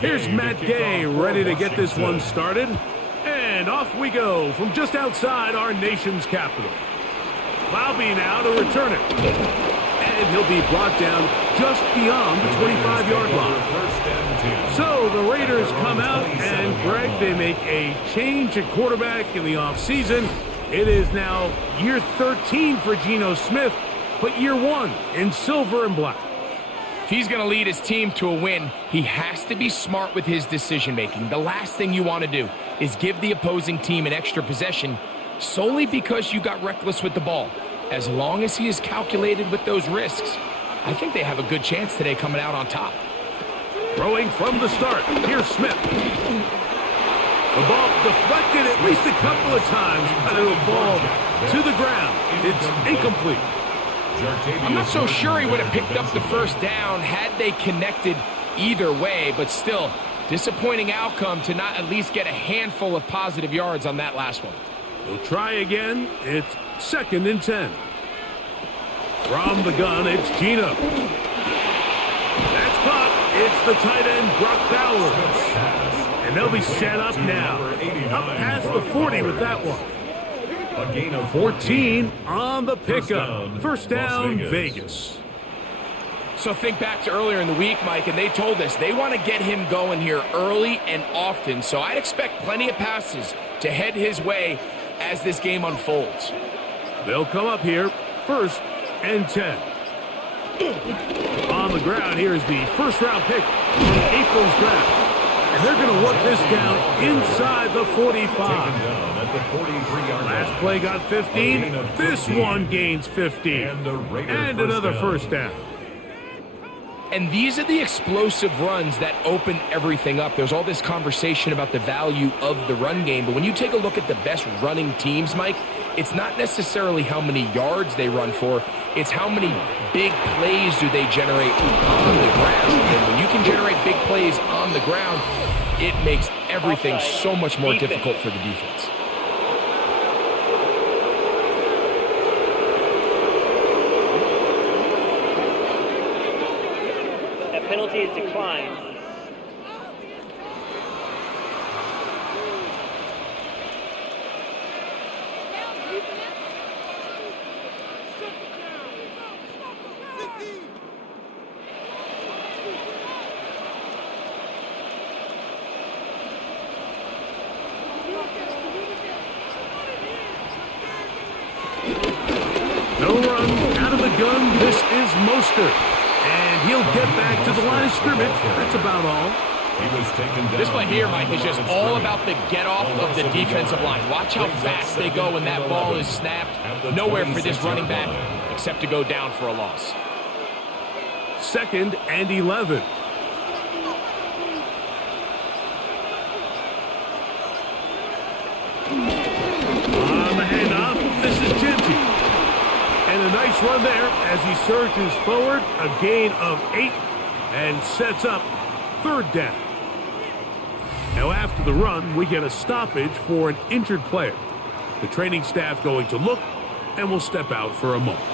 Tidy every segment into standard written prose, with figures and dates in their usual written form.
Here's Matt Gay ready to get this one started. And off we go from just outside our nation's capital. Bobby now to return it. And he'll be brought down just beyond the 25-yard line. So the Raiders come out, and Greg, they make a change at quarterback in the offseason. It is now year 13 for Geno Smith, but year 1 in silver and black. If he's going to lead his team to a win, he has to be smart with his decision-making. The last thing you want to do is give the opposing team an extra possession solely because you got reckless with the ball. As long as he is calculated with those risks, I think they have a good chance today coming out on top. Throwing from the start, here's Smith. The ball deflected at least a couple of times, but it'll fall to the ground. It's incomplete. I'm not so sure he would have picked up the first down had they connected either way, but still, disappointing outcome to not at least get a handful of positive yards on that last one. We'll try again. It's 2nd and 10. From the gun, it's Geno. That's caught. It's the tight end, Brock Bowers. And they'll be set up now. Up past the 40 with that one. A gain of 14 on the pickup. First down, Vegas. So think back to earlier in the week, Mike, and they told us they want to get him going here early and often. So I'd expect plenty of passes to head his way as this game unfolds. They'll come up here, 1st and 10. On the ground, here's the first-round pick from April's draft. And they're going to work this down inside the 45. Last play got 15. This one gains 15. And another first down. And these are the explosive runs that open everything up. There's all this conversation about the value of the run game, but when you take a look at the best running teams, Mike, it's not necessarily how many yards they run for, it's how many big plays do they generate on the ground. And when you can generate big plays on the ground, it makes everything so much more difficult for the defense. That penalty is declined. No run out of the gun. This is Mostert. And he'll get back to the line of scrimmage. That's about all. This play here, Mike, is just all about the get-off of the defensive line. Watch how fast they go when that ball is snapped. Nowhere for this running back except to go down for a loss. 2nd and 11. On the handoff, this is Genty. And a nice run there as he surges forward. A gain of 8 and sets up 3rd down. Now after the run, we get a stoppage for an injured player. The training staff going to look and will step out for a moment.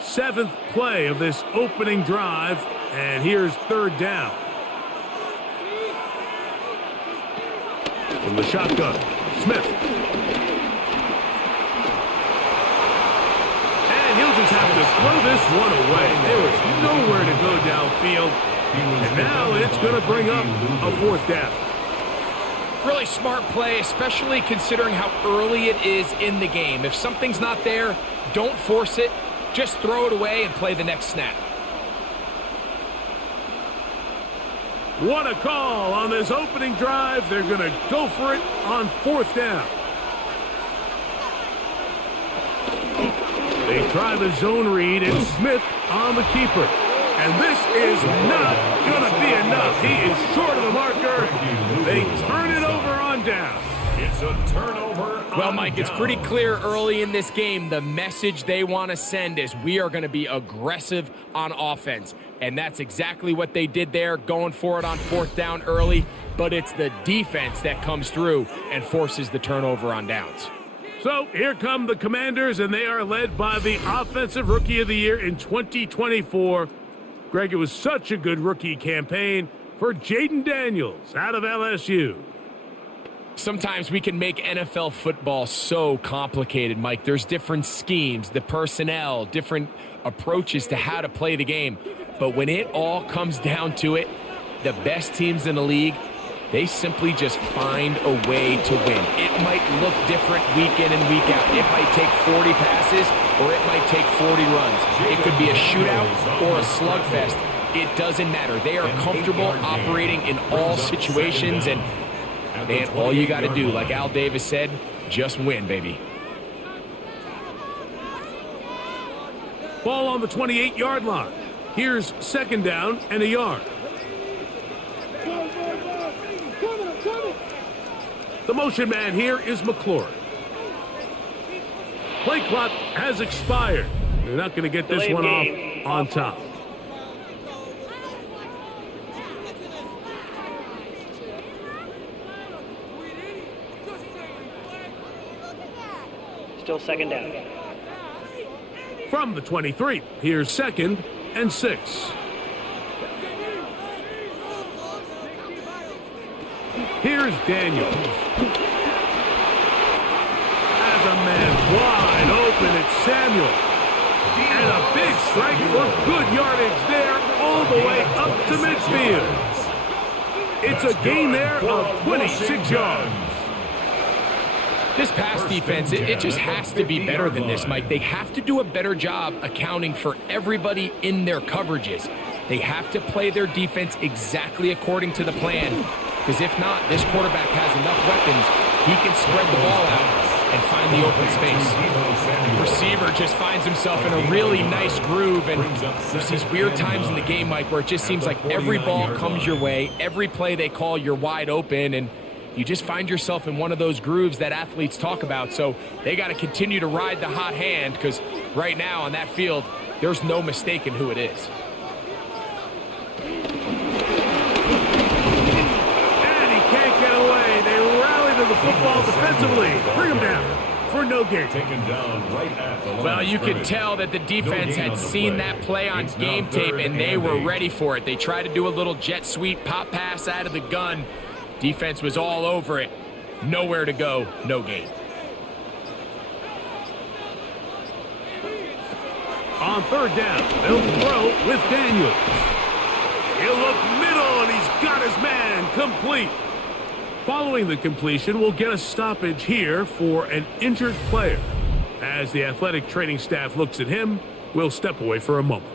Seventh play of this opening drive, and here's 3rd down. From the shotgun, Smith. And he'll just have to throw this one away. There was nowhere to go downfield, and now it's going to bring up a 4th down. Really smart play, especially considering how early it is in the game. If something's not there, don't force it. Just throw it away and play the next snap. What a call on this opening drive. They're going to go for it on 4th down. They try the zone read, and Smith on the keeper. And this is not going to be enough. He is short of the marker. They turn it over on down. It's a turnover. Well, Mike, it's pretty clear early in this game the message they want to send is we are going to be aggressive on offense. And that's exactly what they did there, going for it on 4th down early. But it's the defense that comes through and forces the turnover on downs. So here come the Commanders, and they are led by the Offensive Rookie of the Year in 2024. Greg, it was such a good rookie campaign for Jaden Daniels out of LSU. Sometimes we can make NFL football so complicated, Mike. There's different schemes, the personnel, different approaches to how to play the game. But when it all comes down to it, the best teams in the league, they simply just find a way to win. It might look different week in and week out. It might take 40 passes or it might take 40 runs. It could be a shootout or a slugfest. It doesn't matter. They are comfortable operating in all situations, and man, all you got to do, like Al Davis said, just win, baby. Ball on the 28-yard line. Here's 2nd down and a yard. The motion man here is McLaurin. Play clock has expired. They're not going to get this one off on top. Still 2nd down. From the 23, here's 2nd and 6. Here's Daniels. As a man wide open, it's Samuel. And a big strike for good yardage there all the way up to midfield. It's a gain there of 26 yards. This pass defense, it just has to be better than this, Mike. They have to do a better job accounting for everybody in their coverages. They have to play their defense exactly according to the plan. Because if not, this quarterback has enough weapons. He can spread the ball out and find the open space. Receiver just finds himself in a really nice groove. And there's these weird times in the game, Mike, where it just seems like every ball comes your way. Every play they call, you're wide open. And you just find yourself in one of those grooves that athletes talk about. So they got to continue to ride the hot hand, because right now on that field, there's no mistaking who it is. And he can't get away. They rally to the football defensively. Bring him down for no gain. Taken down right at the line. Well, you could tell that the defense had seen that play on game tape, and they were ready for it. They tried to do a little jet sweep pop pass out of the gun. Defense was all over it. Nowhere to go, no gain. On 3rd down, they'll throw with Daniels. He'll look middle, and he's got his man complete. Following the completion, we'll get a stoppage here for an injured player. As the athletic training staff looks at him, we'll step away for a moment.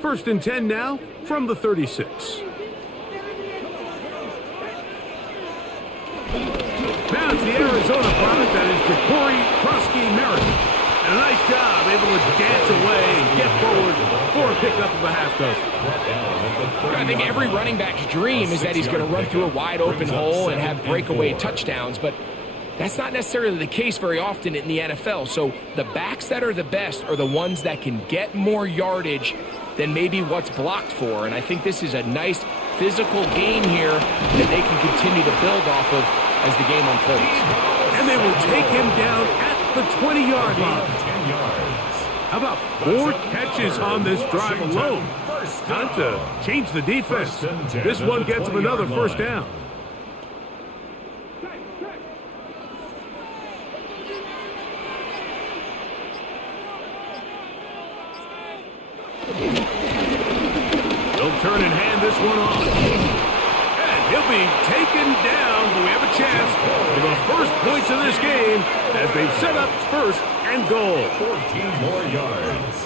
First and 10 now from the 36. Now it's the Arizona product, that is Ja'Cory Krosky-Merritt. And a nice job, able to dance away and get forward for a pickup of a half dozen. I think every running back's dream is that he's going to run through a wide open hole and have breakaway touchdowns, but that's not necessarily the case very often in the NFL. So the backs that are the best are the ones that can get more yardage than maybe what's blocked for. And I think this is a nice physical gain here that they can continue to build off of as the game unfolds. And they will take him down at the 20-yard line. How about 4 catches on this drive alone? Time to change the defense. This one gets him another first down. They'll turn and hand this one off. And he'll be taken down. Do we have a chance for the first points of this game as they've set up 1st and goal? 14 more yards.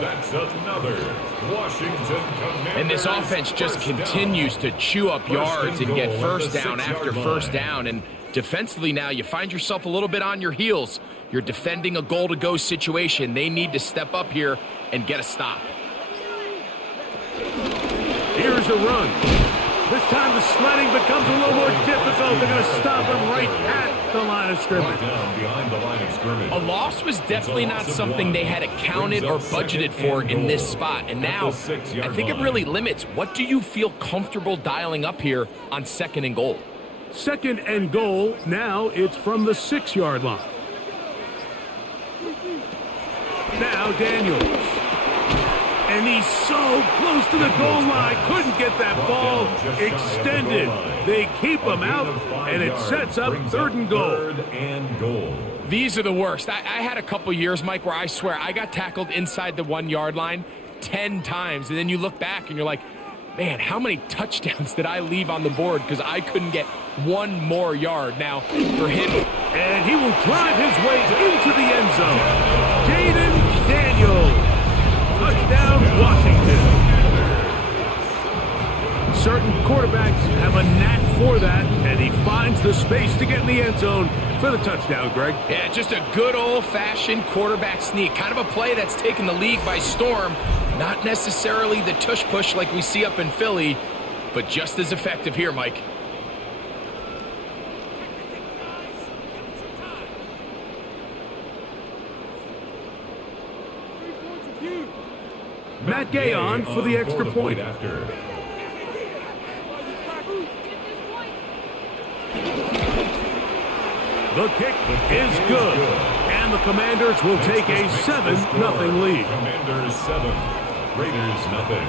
That's another Washington Commanders. And this offense just continues to chew up yards and get first down after first down. And defensively now, you find yourself a little bit on your heels. You're defending a goal-to-go situation. They need to step up here and get a stop. Here's a run. This time the sledding becomes a little more difficult. They're going to stop him right at the line of scrimmage. Behind the line of scrimmage. A loss was definitely not something they had accounted or budgeted for in this spot. And now, I think it really limits. What do you feel comfortable dialing up here on 2nd and goal? 2nd and goal. Now it's from the 6-yard line. Now Daniels. And he's so close to the goal line. Couldn't get that ball extended. They keep him out, and it sets up 3rd and goal. These are the worst. I had a couple years, Mike, where I swear I got tackled inside the 1-yard line 10 times. And then you look back and you're like, man, how many touchdowns did I leave on the board because I couldn't get one more yard? Now, for him. And he will drive his way into the end zone. Jaden Daniels. Touchdown, Washington. Certain quarterbacks have a knack for that, and he finds the space to get in the end zone for the touchdown, Greg. Yeah, just a good old-fashioned quarterback sneak. Kind of a play that's taken the league by storm. Not necessarily the tush-push like we see up in Philly, but just as effective here, Mike. Matt Gay on for the extra point. The kick is good. And the Commanders will take a 7-0 lead. Commanders 7, Raiders nothing.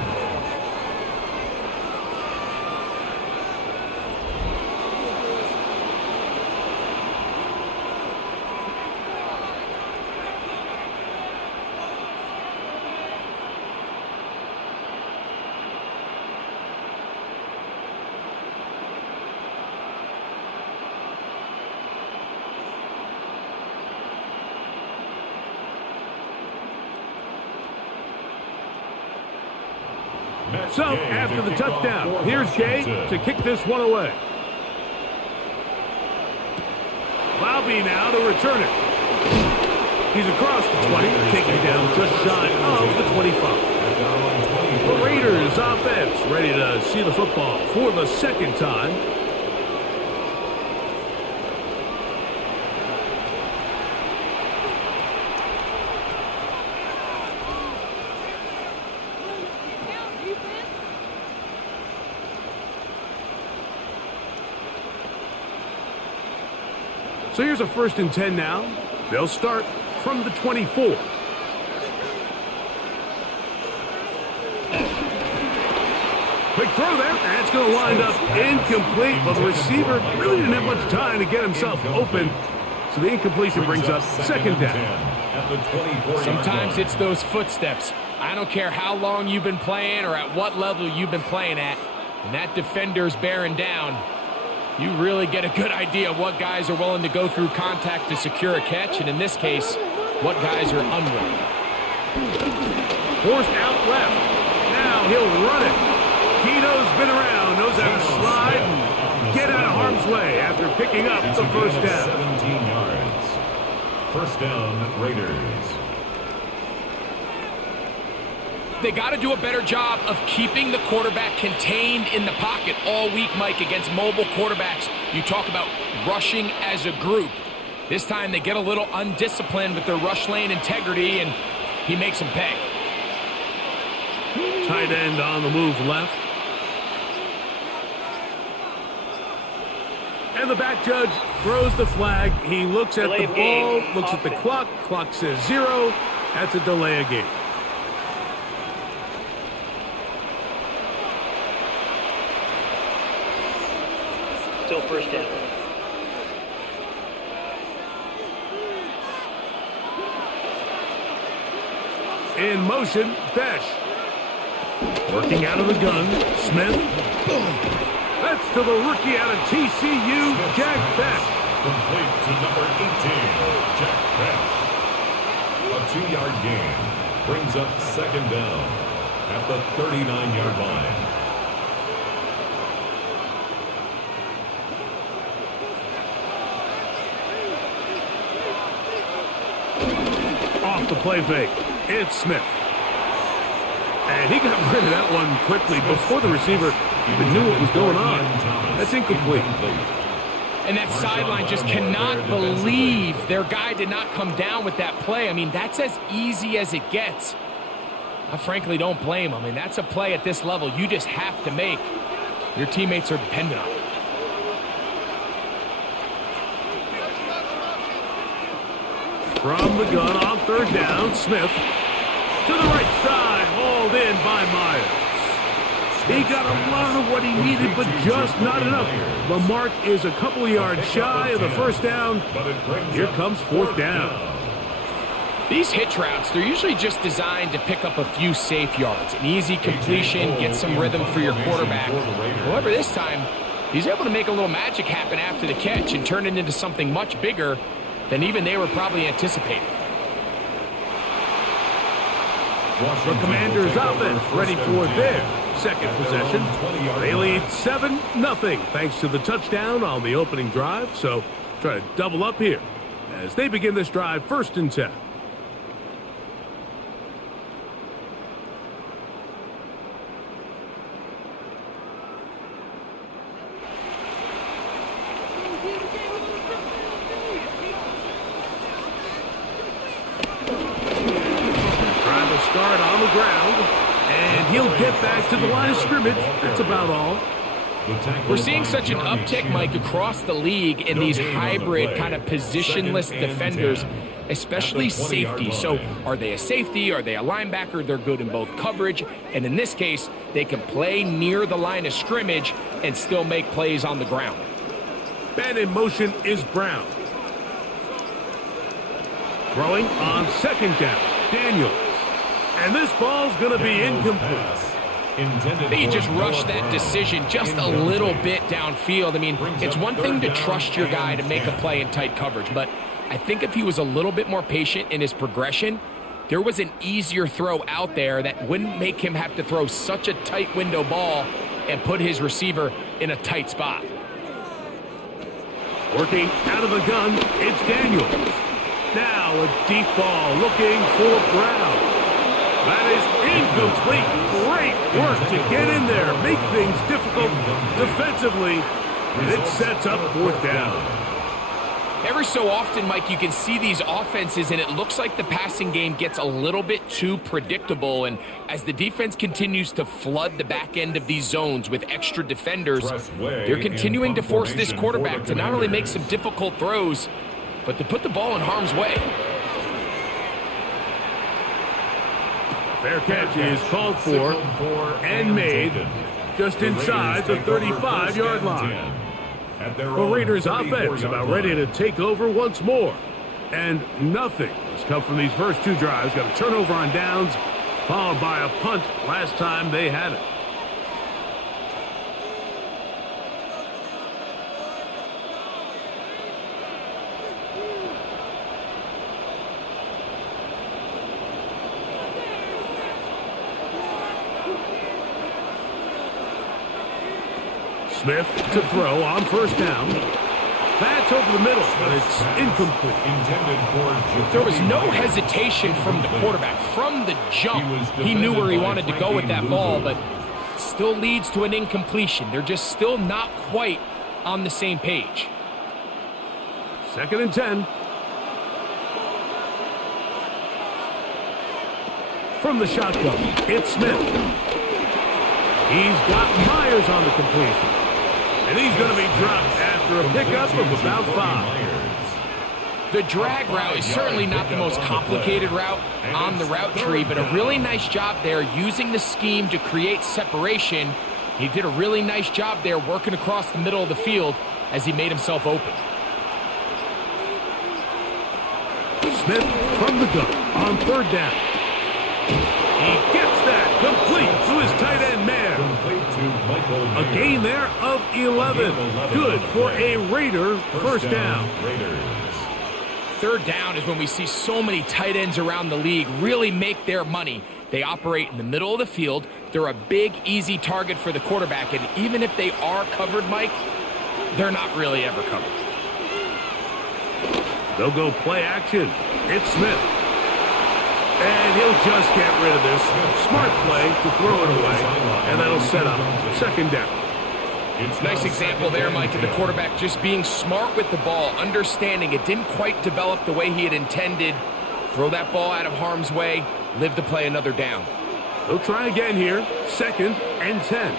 So, after the touchdown, here's Gay to kick this one away. Bobby now to return it. He's across the 20, taking down just shy of the 25. The Raiders offense ready to see the football for the 2nd time. So here's a 1st and 10 now. They'll start from the 24. Quick throw there. That's going to wind up incomplete, but the receiver really didn't have much time to get himself open. So the incompletion brings up 2nd down. Sometimes it's those footsteps. I don't care how long you've been playing or at what level you've been playing at. When that defender's bearing down, you really get a good idea of what guys are willing to go through contact to secure a catch, and in this case, what guys are unwilling. Forced out left. Now he'll run it. Tito's been around, knows how to slide and get out of harm's way after picking up the 1st down. 17 yards. 1st down, Raiders. They got to do a better job of keeping the quarterback contained in the pocket all week, Mike, against mobile quarterbacks. You talk about rushing as a group. This time they get a little undisciplined with their rush lane integrity, and he makes them pay. Tight end on the move left. And the back judge throws the flag. He looks at the ball, looks at the clock. Clock says 0. That's a delay of game. Still 1st down. In motion, Besh. Working out of the gun, Smith. That's to the rookie out of TCU, Jack Besh. Complete to number 18, Jack Besh. A 2-yard gain. brings up second down at the 39-yard line. Off the play fake, it's Smith. And he got rid of that one quickly before the receiver even knew what was going on. That's incomplete. And that sideline just cannot believe their guy did not come down with that play. I mean, that's as easy as it gets. I frankly don't blame him. I mean, that's a play at this level you just have to make. Your teammates are dependent on it. From the gun on third down, Smith to the right side, hauled in by Myers. He got a lot of what he needed, but just not enough. The mark is a couple of yards shy of the first down. Here comes fourth down. These hitch routes, they're usually just designed to pick up a few safe yards. An easy completion, get some rhythm for your quarterback. However, this time, he's able to make a little magic happen after the catch and turn it into something much bigger than even they were probably anticipating. The Commanders' offense ready for their second possession. They lead 7-0 thanks to the touchdown on the opening drive. So try to double up here as they begin this drive 1st and 10. Start on the ground, and he'll get back to the line of scrimmage. That's about all. We're seeing such an uptick, Mike, across the league in these hybrid kind of positionless defenders, especially safety. So are they a safety? Are they a linebacker? They're good in both coverage, and in this case, they can play near the line of scrimmage and still make plays on the ground. Man in motion is Brown. Throwing on 2nd down, Daniels. And this ball's going to be incomplete. He just rushed that decision just a little bit downfield. I mean, it's one thing to trust your guy to make a play in tight coverage, but I think if he was a little bit more patient in his progression, there was an easier throw out there that wouldn't make him have to throw such a tight window ball and put his receiver in a tight spot. Working out of the gun, it's Daniels. Now a deep ball looking for Brown. That is incomplete. Great work to get in there, make things difficult defensively, and it sets up 4th down. Every so often, Mike, you can see these offenses, and it looks like the passing game gets a little bit too predictable, and as the defense continues to flood the back end of these zones with extra defenders, they're continuing to force this quarterback to not only make some difficult throws, but to put the ball in harm's way. Fair catch is called for and made just inside the 35-yard line. The Raiders' offense about ready to take over once more. And nothing has come from these first 2 drives. Got a turnover on downs, followed by a punt last time they had it. Smith to throw on 1st down. That's over the middle, but it's incomplete. There was no hesitation from the quarterback. From the jump, he knew where he wanted to go with that ball, but still leads to an incompletion. They're just still not quite on the same page. 2nd and 10. From the shotgun, it's Smith. He's got Myers on the completion. And he's going to be dropped after a pickup of about 5. The drag route is certainly not the most complicated route on the route tree, but a really nice job there using the scheme to create separation. He did a really nice job there working across the middle of the field as he made himself open. Smith from the gun on 3rd down. He gets that complete to his tight end man. A gain there of 11. Good for a Raider 1st down. third down is when we see so many tight ends around the league really make their money. They operate in the middle of the field. They're a big, easy target for the quarterback, and even if they are covered, Mike, they're not really ever covered. They'll go play action. It's Smith. And he'll just get rid of this. Smart play to throw it away, and that'll set up second down. Nice example there, Mike, of the quarterback just being smart with the ball, understanding it didn't quite develop the way he had intended. Throw that ball out of harm's way, live to play another down. They'll try again here, 2nd and 10.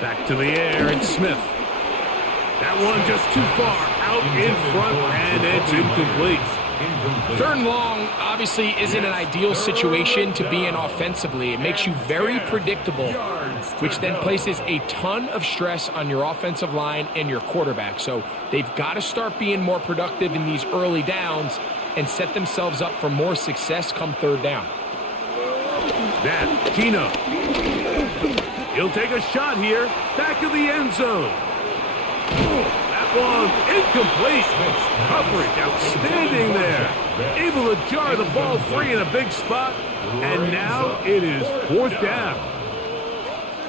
Back to the air, it's Smith. That one just too far out in front, and it's incomplete. 3rd and long obviously isn't an ideal situation to be in offensively. It makes you very predictable, which then places a ton of stress on your offensive line and your quarterback. So they've got to start being more productive in these early downs and set themselves up for more success come 3rd down. That, Gino. He'll take a shot here, back of the end zone. That one incomplete. Coverage outstanding there. Able to jar the ball free in a big spot. And now it is 4th down.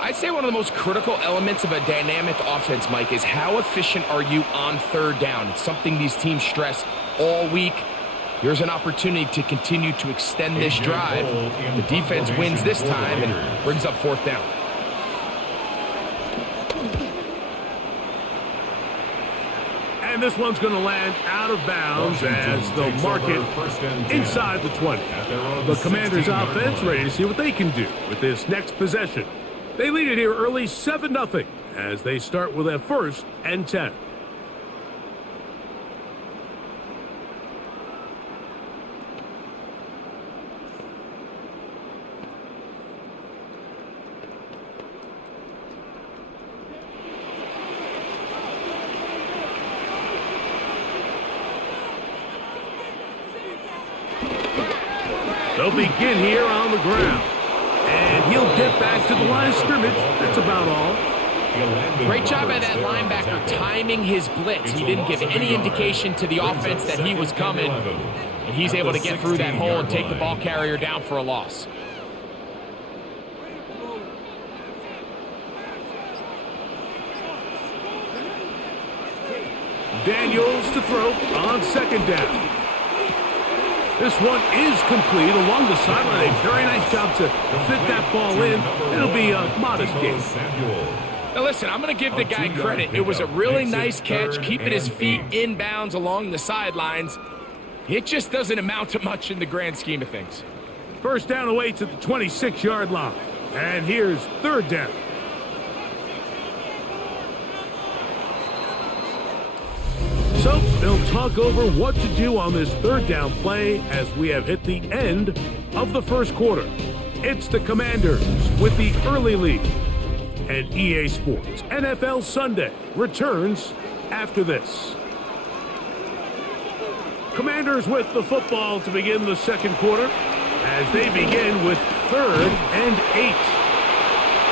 I'd say one of the most critical elements of a dynamic offense, Mike, is how efficient are you on 3rd down. It's something these teams stress all week. Here's an opportunity to continue to extend this drive. The defense wins this time and brings up 4th down. And this one's going to land out of bounds as they'll mark it inside the 20. The Commanders' offense ready to see what they can do with this next possession. They lead it here early 7-0 as they start with a 1st and 10. They'll begin here on the ground. And he'll get back to the line of scrimmage. That's about all. Great job by that linebacker timing his blitz. He didn't give any indication to the offense that he was coming. And he's able to get through that hole and take the ball carrier down for a loss. Daniels to throw on 2nd down. This one is complete along the sideline. A very nice job to fit that ball in. It'll be a modest gain. Now listen, I'm going to give the guy credit. It was a really nice catch, keeping his feet in bounds along the sidelines. It just doesn't amount to much in the grand scheme of things. 1st down away to the 26-yard line. And here's 3rd down. So they'll talk over what to do on this 3rd down play as we have hit the end of the 1st quarter. It's the Commanders with the early lead. And EA Sports NFL Sunday returns after this. Commanders with the football to begin the 2nd quarter as they begin with 3rd and 8.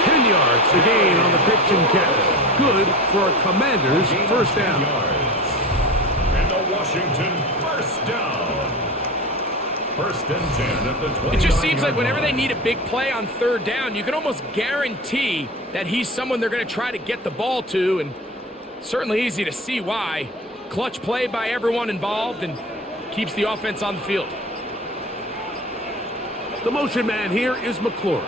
10 yards to gain on the pitch and catch. Good for a Commanders 1st down. Washington 1st down. 1st and 10 at the 20. It just seems like whenever they need a big play on 3rd down, you can almost guarantee that he's someone they're going to try to get the ball to, and certainly easy to see why. Clutch play by everyone involved and keeps the offense on the field. The motion man here is McClure.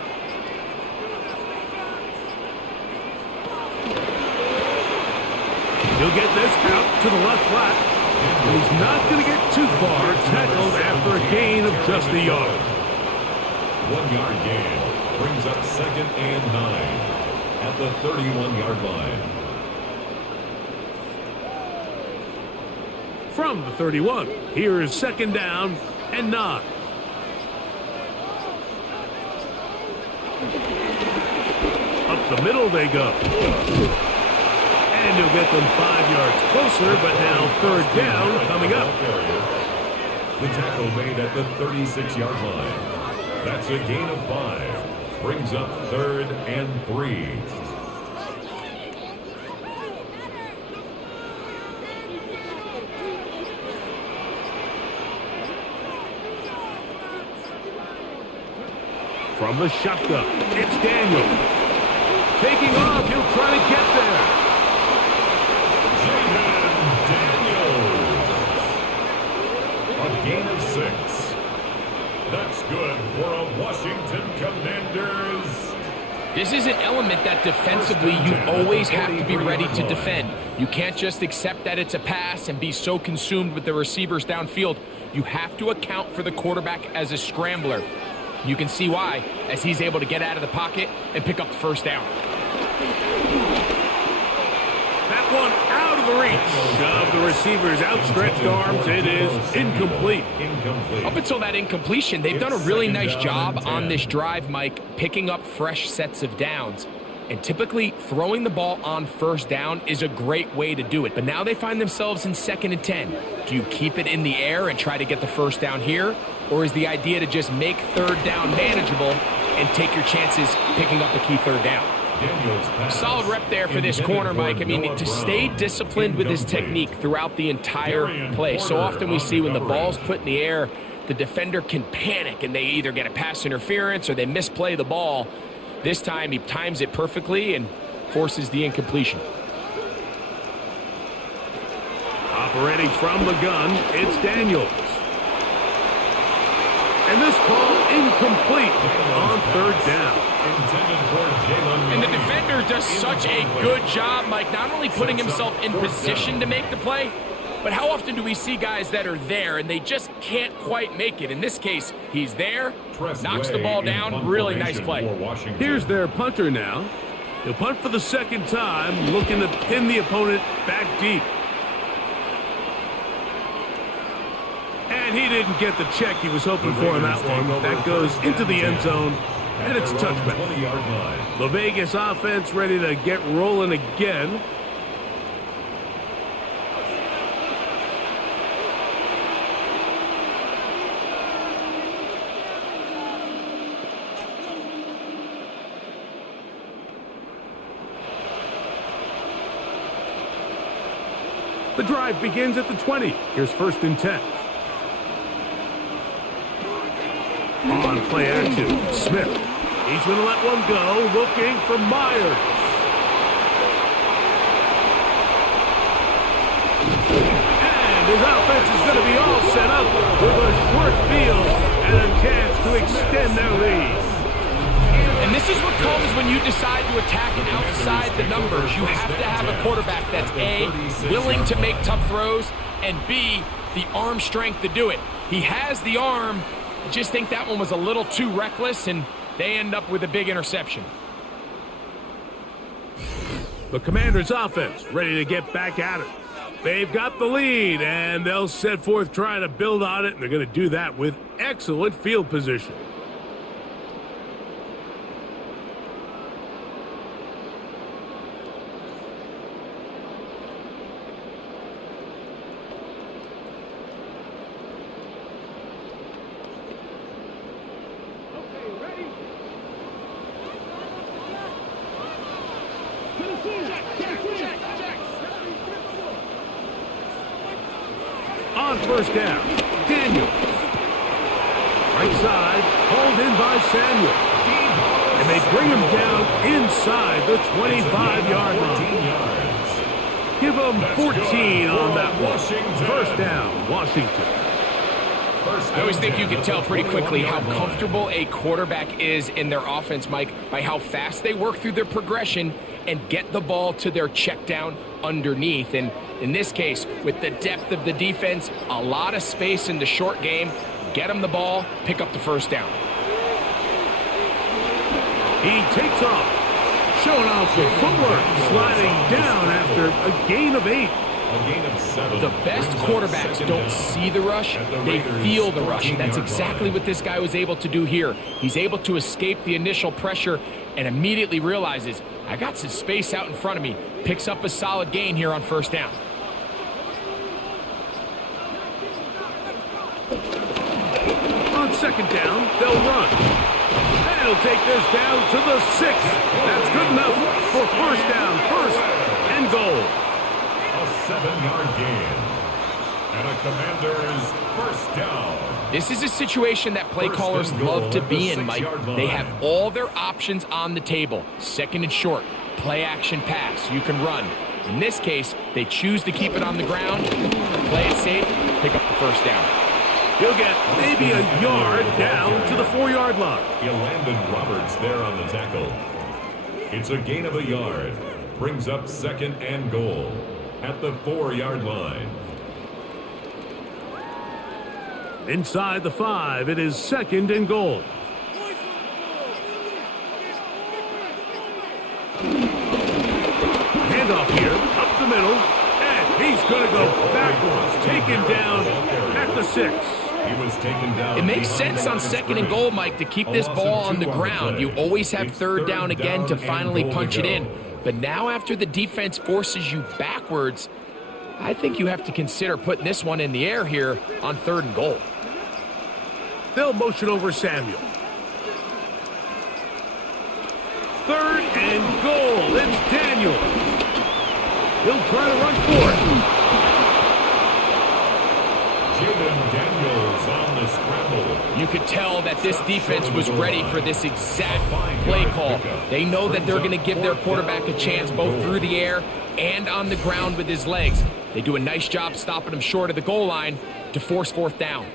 He'll get this out to the left flat. He's not going to get too far. Tackled after a gain of just a yard. 1-yard gain brings up 2nd and 9 at the 31-yard line. From the 31, here is 2nd down and 9. Up the middle they go. And he'll get them 5 yards closer, but now 3rd down coming up. The tackle made at the 36-yard line. That's a gain of 5. Brings up 3rd and 3. From the shotgun, it's Daniel. Taking off, he'll try to get there. Daniels. A gain of 6. That's good for a Washington Commanders. This is an element that defensively you always have to be ready to defend. You can't just accept that it's a pass and be so consumed with the receivers downfield. You have to account for the quarterback as a scrambler. You can see why, as he's able to get out of the pocket and pick up the first down. That one out of the reach of the receiver's outstretched arms. It is incomplete. Up until that incompletion, they've done a really nice job on this drive, Mike, picking up fresh sets of downs. And typically, throwing the ball on first down is a great way to do it. But now they find themselves in 2nd and 10. Do you keep it in the air and try to get the first down here? Or is the idea to just make 3rd down manageable and take your chances picking up a key 3rd down? Solid rep there for this corner, Mike. I mean, to stay disciplined with his technique throughout the entire play. So often we see when the ball's put in the air, the defender can panic and they either get a pass interference or they misplay the ball. This time he times it perfectly and forces the incompletion. Operating from the gun, it's Daniels. And this ball incomplete on 3rd down. And the defender does such a good job, Mike, not only putting himself in position to make the play, but how often do we see guys that are there and they just can't quite make it? In this case, he's there, knocks the ball down, really nice play. Here's their punter now. He'll punt for the 2nd time, looking to pin the opponent back deep. And he didn't get the check he was hoping for in that one. That goes into the end zone, and it's touchback. The Vegas offense ready to get rolling again. The drive begins at the 20. Here's 1st and 10. On play action, Smith. He's going to let one go, looking for Myers. And his offense is going to be all set up with a short field and a chance to extend their lead. And this is what comes when you decide to attack outside the numbers. You have to have a quarterback that's A, willing to make tough throws, and B, the arm strength to do it. He has the arm. I just think that one was a little too reckless, and they end up with a big interception. The Commanders' offense ready to get back at it. They've got the lead, and they'll set forth trying to build on it, and they're going to do that with excellent field position. On 1st down, Daniels. Right side, hauled in by Samuel. And they bring him down inside the 25-yard line. Give him 14 on that one. 1st down, Washington. I always think you can tell pretty quickly how comfortable a quarterback is in their offense, Mike, by how fast they work through their progression and get the ball to their check down underneath. And in this case, with the depth of the defense, a lot of space in the short game, get them the ball, pick up the 1st down. He takes off, showing off the footwork, sliding down after a gain of 8. A gain of 7. The best quarterbacks don't see the rush, they feel the rush. That's exactly what this guy was able to do here. He's able to escape the initial pressure and immediately realizes, I got some space out in front of me. Picks up a solid gain here on 1st down. On 2nd down, they'll run. And he'll take this down to the 6. That's good enough for 1st down, 1st and goal. A 7-yard gain. And a Commanders First down. This is a situation that play callers love to be in, Mike. They have all their options on the table. Second and short, play action pass. You can run. In this case, they choose to keep it on the ground, play it safe, pick up the first down. He'll get maybe a yard down to the 4-yard line. Landon Roberts there on the tackle. It's a gain of a yard. Brings up second and goal at the 4-yard line. Inside the 5, it is second and goal. Handoff here, up the middle, and he's going to go backwards, taken down at the 6. He was taken down. It makes sense on second and goal, Mike, to keep this ball on the ground. You always have third down again to finally punch it in. But now after the defense forces you backwards, I think you have to consider putting this one in the air here on third and goal. They'll motion over Samuel. Third and goal. It's Daniel. He'll try to run for it. Jaden Daniels on the scramble. You could tell that this defense was ready for this exact play call. They know that they're going to give their quarterback a chance both through the air and on the ground with his legs. They do a nice job stopping him short of the goal line to force fourth down.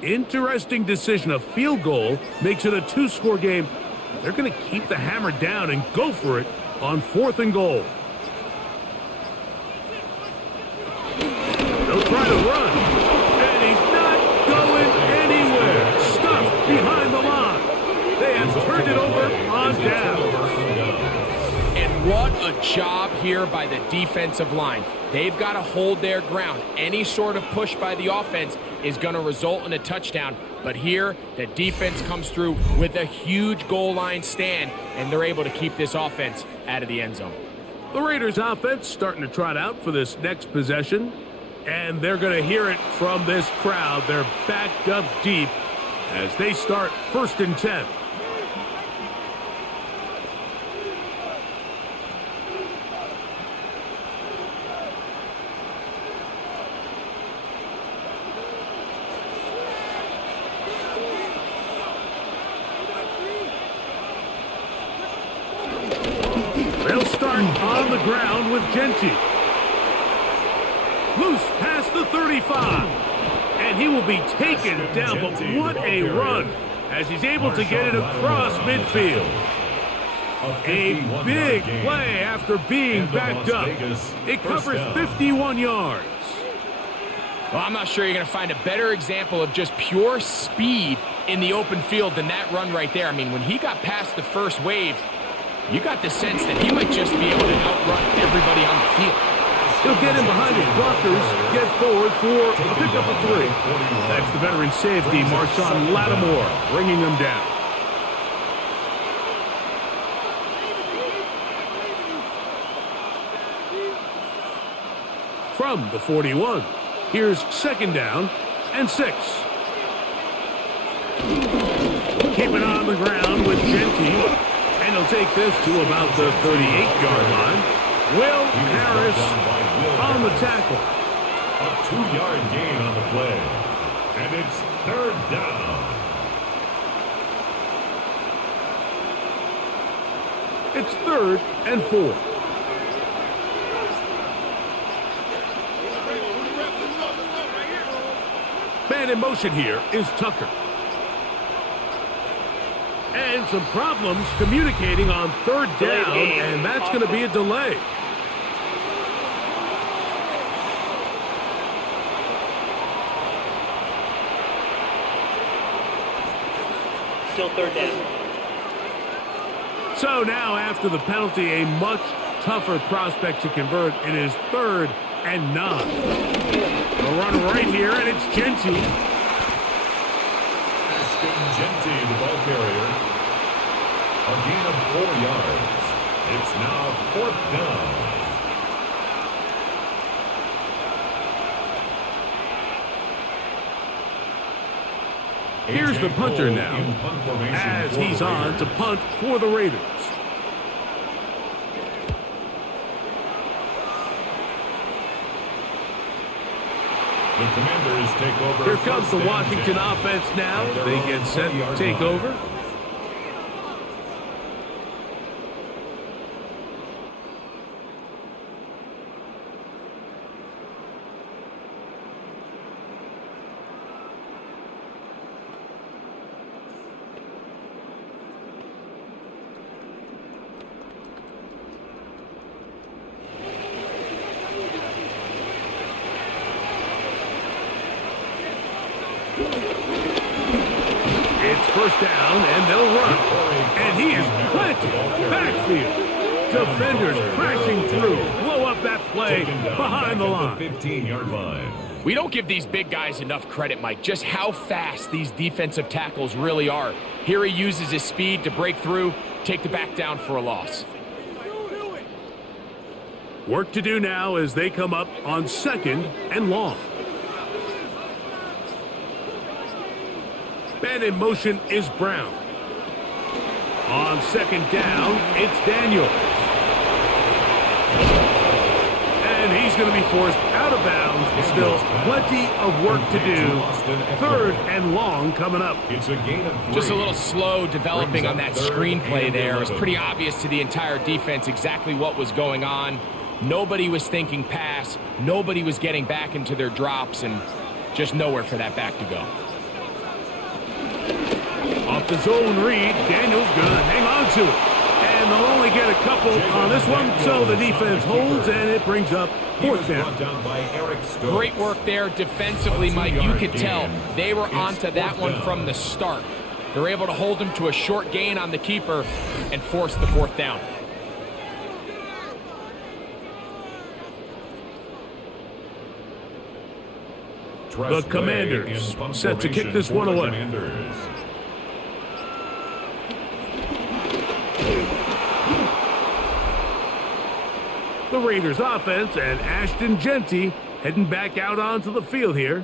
Interesting decision. A field goal makes it a 2-score game. They're going to keep the hammer down and go for it on 4th and goal. They'll try to run, and he's not going anywhere. Stuffed behind the line. They have turned it over on down. And what a job here by the defensive line. They've got to hold their ground. Any sort of push by the offense is going to result in a touchdown. But here, the defense comes through with a huge goal line stand, and they're able to keep this offense out of the end zone. The Raiders offense starting to trot out for this next possession. And they're going to hear it from this crowd. They're backed up deep as they start 1st and 10. They'll start on the ground with Genty. Loose past the 35. And he will be taken down, but what a run as he's able to get it across midfield. A big play after being backed up. It covers 51 yards. Well, I'm not sure you're going to find a better example of just pure speed in the open field than that run right there. I mean, when he got past the first wave, you got the sense that he might just be able to outrun everybody on the field. He'll get in behind his blockers, get forward for a pickup of 3. That's the veteran safety, Marshawn Lattimore, bringing them down. From the 41, here's 2nd down and 6. Keep it on the ground with Genty. And he'll take this to about the 38-yard line. Will Harris on the tackle. A 2-yard gain on the play. And it's 3rd down. It's 3rd and 4. Man in motion here is Tucker. And some problems communicating on 3rd down, and that's going to be a delay. Still 3rd down. So now after the penalty, a much tougher prospect to convert. It is 3rd and 9. A run right here, and it's Genty. Genty, the ball carrier. A gain of 4 yards. It's now 4th down. Here's the punter now, as he's on to punt for the Raiders. The Commanders take over. Here comes the first and Washington 10. offense now. At their They own get set to 20-yard take line. over. It's first down, and they'll run. And he is planted. Backfield. Defenders crashing through. Blow up that play behind the line. 15-yard line. We don't give these big guys enough credit, Mike, just how fast these defensive tackles really are. Here he uses his speed to break through, take the back down for a loss. Work to do now as they come up on 2nd and long. Man in motion is Brown. On 2nd down, it's Daniel. And he's going to be forced out of bounds. Still plenty of work to do. 3rd and long coming up. It's a gain of 3. Just a little slow developing on that screenplay there. It was pretty obvious to the entire defense exactly what was going on. Nobody was thinking pass. Nobody was getting back into their drops, and just nowhere for that back to go. Off the zone read, Daniel's going to hang on to it. And they'll only get a couple on this one, so the defense holds, and it brings up 4th down. Great work there defensively, Mike. You could tell they were onto that one from the start. They're able to hold him to a short gain on the keeper and force the 4th down. The Commanders set to kick this one away. The Raiders offense and Ashton Genty heading back out onto the field here.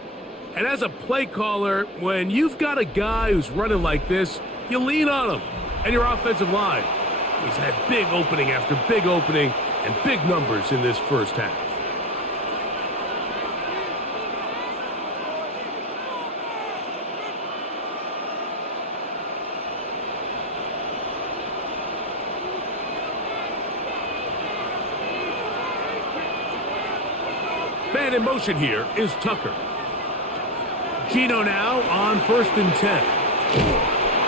And as a play caller, when you've got a guy who's running like this, you lean on him and your offensive line. He's had big opening after big opening and big numbers in this first half. Man in motion here is Tucker. Gino now on 1st and 10.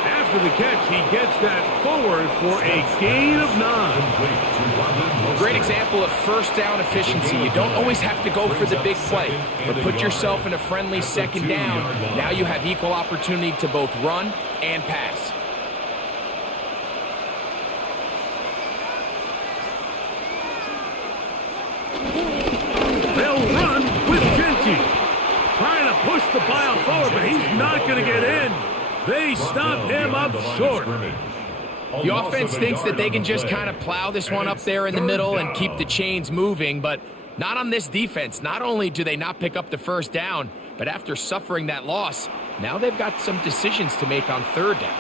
After the catch, he gets that forward for a gain of 9. Great example of first down efficiency. You don't always have to go for the big play, but put yourself in a friendly 2nd down. Now you have equal opportunity to both run and pass. They'll run with Genty. Trying to push the pile forward, but he's not going to get in. They stop him up short. The offense thinks that they can just kind of plow this one up there in the middle and keep the chains moving, but not on this defense. Not only do they not pick up the 1st down, but after suffering that loss, now they've got some decisions to make on 3rd down.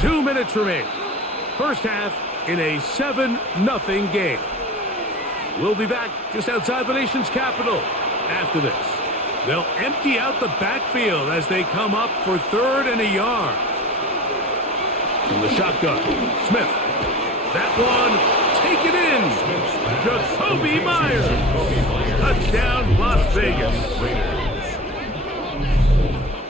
2 minutes remain. First half in a 7-0 game. We'll be back just outside the nation's capital after this. They'll empty out the backfield as they come up for 3rd and a yard. From the shotgun, Smith. That one, take it in. Jacoby Myers. Touchdown, Las Vegas.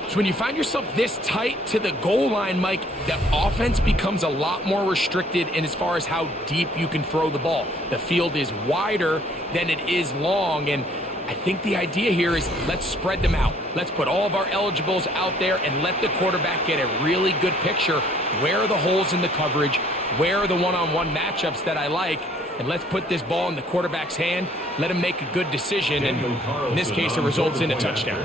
So when you find yourself this tight to the goal line, Mike, the offense becomes a lot more restricted in as far as how deep you can throw the ball. The field is wider than it is long, and I think the idea here is let's spread them out. Let's put all of our eligibles out there and let the quarterback get a really good picture. Where are the holes in the coverage? Where are the one-on-one matchups that I like? And let's put this ball in the quarterback's hand. Let him make a good decision, and in this case, it results in a touchdown.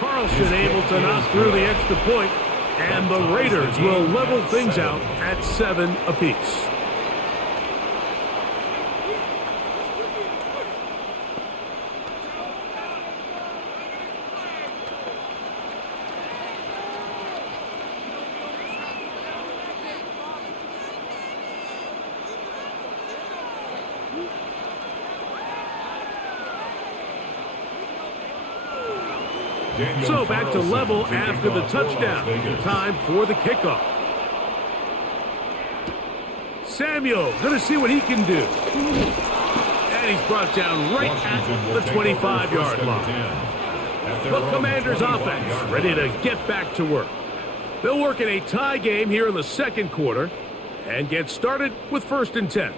Carlson able to knock through the extra point, and the Raiders will level things out at 7 apiece. So back to level after the touchdown. Time for the kickoff. Samuel going to see what he can do. And he's brought down right at the 25-yard line. The Commanders' offense ready to get back to work. They'll work in a tie game here in the second quarter and get started with 1st and 10.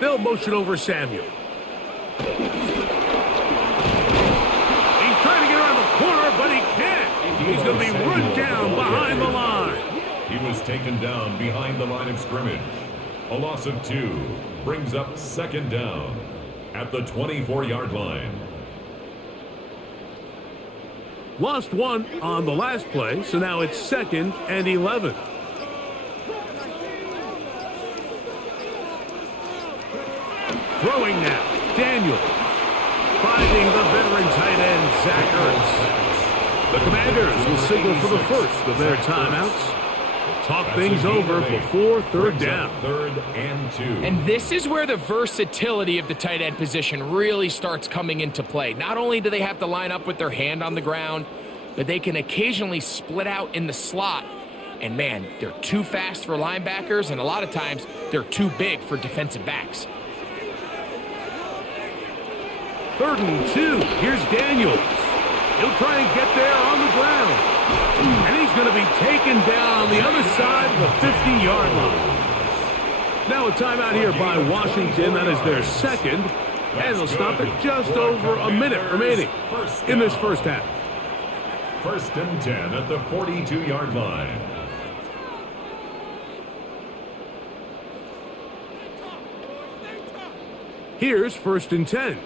They'll motion over Samuel. He's trying to get around the corner, but he can't. He's going to be run down behind the line. He was taken down behind the line of scrimmage. A loss of 2 brings up 2nd down at the 24-yard line. Lost 1 on the last play, so now it's 2nd and 11. Throwing now, Daniel. Finding the veteran tight end, Zach Ertz. The Commanders will signal for the first of their timeouts. Talk things over before 3rd down. 3rd and 2. And this is where the versatility of the tight end position really starts coming into play. Not only do they have to line up with their hand on the ground, but they can occasionally split out in the slot. And man, they're too fast for linebackers, and a lot of times they're too big for defensive backs. 3rd and 2. Here's Daniels. He'll try and get there on the ground. And he's going to be taken down on the other side of the 50-yard line. Now a timeout here by Washington. That is their second. And they'll stop at just over a minute remaining in this first half. 1st and 10 at the 42-yard line. Here's 1st and 10.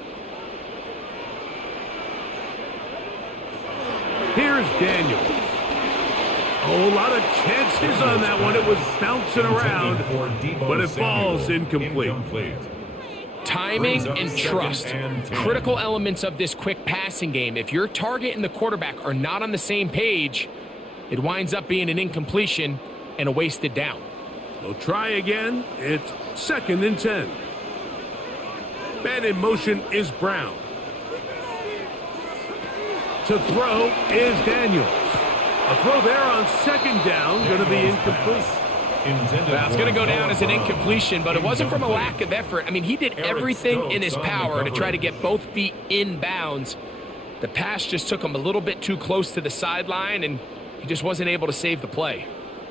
Here's Daniels. Oh, a lot of chances on that one. It was bouncing around, but it falls incomplete. Timing and trust, critical elements of this quick passing game. If your target and the quarterback are not on the same page, it winds up being an incompletion and a wasted down. They'll try again. It's 2nd and 10. Man in motion is Brown. To throw is Daniels. A throw there on 2nd down, going to be incomplete. Well, it's going to go down as an incompletion, but it wasn't from a lack of effort. I mean, he did everything in his power to try to get both feet in bounds. The pass just took him a little bit too close to the sideline, and he just wasn't able to save the play.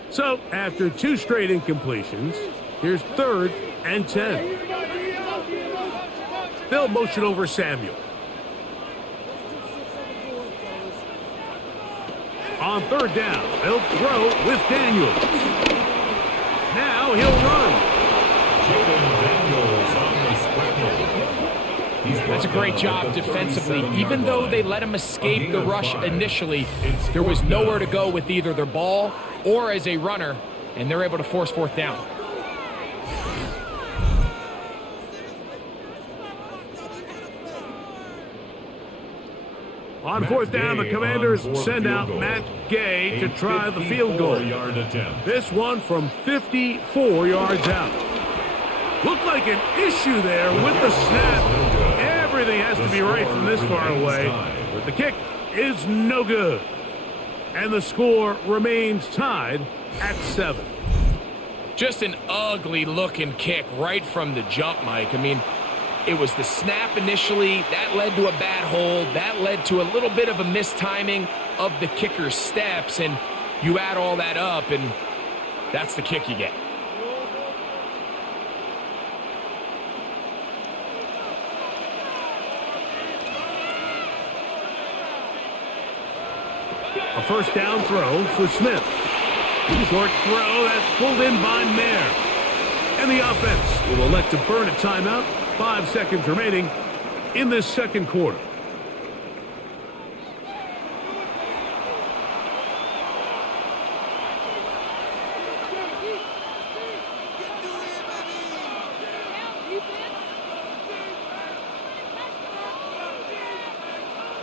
So, after 2 straight incompletions, here's 3rd and 10. They'll motion over Samuel. On 3rd down, they'll throw with Daniels. Now he'll run. That's a great job defensively. Even though they let him escape the rush initially, there was nowhere to go with either their ball or as a runner, and they're able to force 4th down. On 4th down, the Commanders send out Matt Gay to try the field goal. This one from 54 yards out. Looked like an issue there with the snap. Everything has to be right from this far away. But the kick is no good. And the score remains tied at 7. Just an ugly-looking kick right from the jump, Mike. I mean, it was the snap initially. That led to a bad hold. That led to a little bit of a mistiming of the kicker's steps. And you add all that up, and that's the kick you get. A 1st down throw for Smith. Short throw that's pulled in by Mayer. And the offense will elect to burn a timeout. 5 seconds remaining in this second quarter.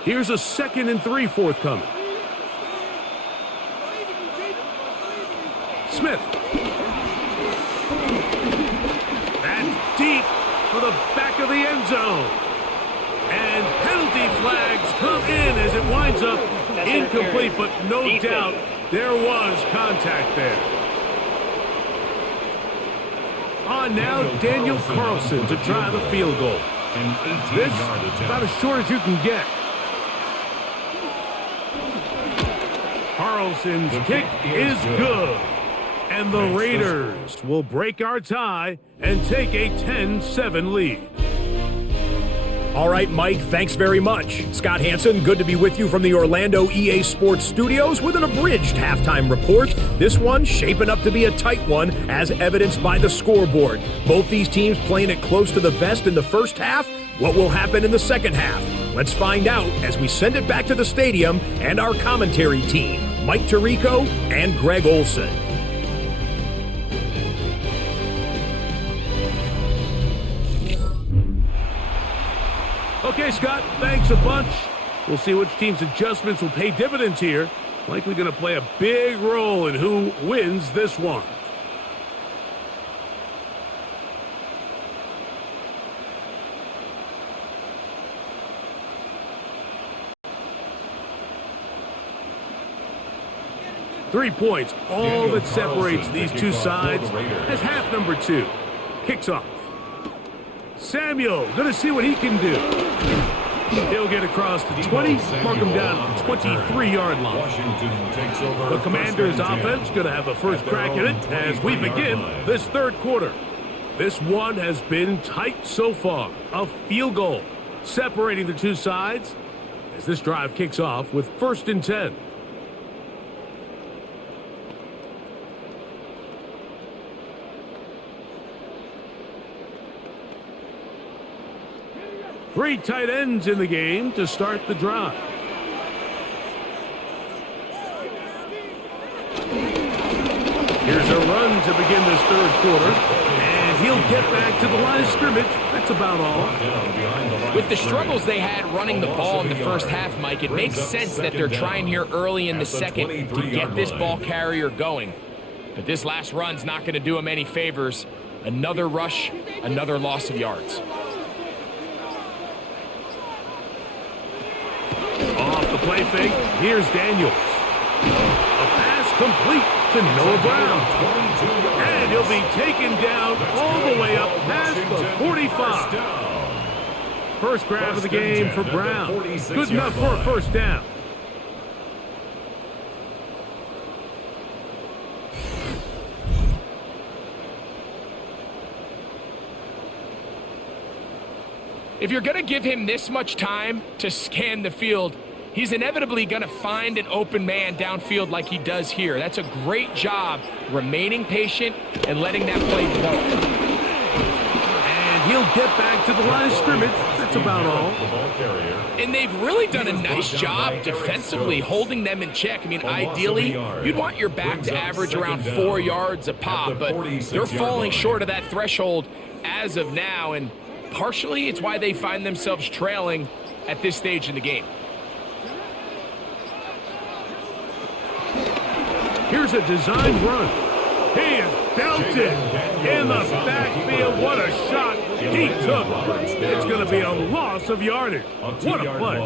Here's a 2nd and 3 forthcoming. Smith. That's deep for the back of the end zone. And penalty flags come in as it winds up incomplete, but no doubt there was contact there. On now, Daniel Carlson to try the field goal. This about as short as you can get. Carlson's kick is good. And the Raiders will break our tie and take a 10-7 lead. All right, Mike, thanks very much. Scott Hansen, good to be with you from the Orlando EA Sports Studios with an abridged halftime report. This one shaping up to be a tight one, as evidenced by the scoreboard. Both these teams playing it close to the vest in the first half. What will happen in the second half? Let's find out as we send it back to the stadium and our commentary team, Mike Tirico and Greg Olson. Okay, Scott, thanks a bunch. We'll see which team's adjustments will pay dividends here. Likely going to play a big role in who wins this one. Three points, all that separates these two sides as half number 2 kicks off. Samuel, going to see what he can do. He'll get across the 20, mark him down at the 23-yard line. The Commanders' offense going to have a first crack at it as we begin this third quarter. This one has been tight so far. A field goal separating the two sides as this drive kicks off with 1st and 10. Three tight ends in the game to start the drive. Here's a run to begin this third quarter, and he'll get back to the line of scrimmage. That's about all. With the struggles they had running the ball in the first half, Mike, it makes sense that they're trying here early in the second to get this ball carrier going. But this last run's not going to do him any favors. Another rush, another loss of yards. Off the play fake, here's Daniels. A pass complete to Noah Brown. And he'll be taken down all the way up past the 45. First grab of the game for Brown. Good enough for a first down. If you're going to give him this much time to scan the field, he's inevitably going to find an open man downfield like he does here. That's a great job remaining patient and letting that play develop. And he'll get back to the line of scrimmage. That's about all. And they've really done a nice job defensively holding them in check. I mean, ideally, you'd want your back to average around 4 yards a pop, but they're falling short of that threshold as of now, and partially, it's why they find themselves trailing at this stage in the game. Here's a designed run. He is belted in the backfield. What a shot he took. It's going to be a loss of yardage. What a play.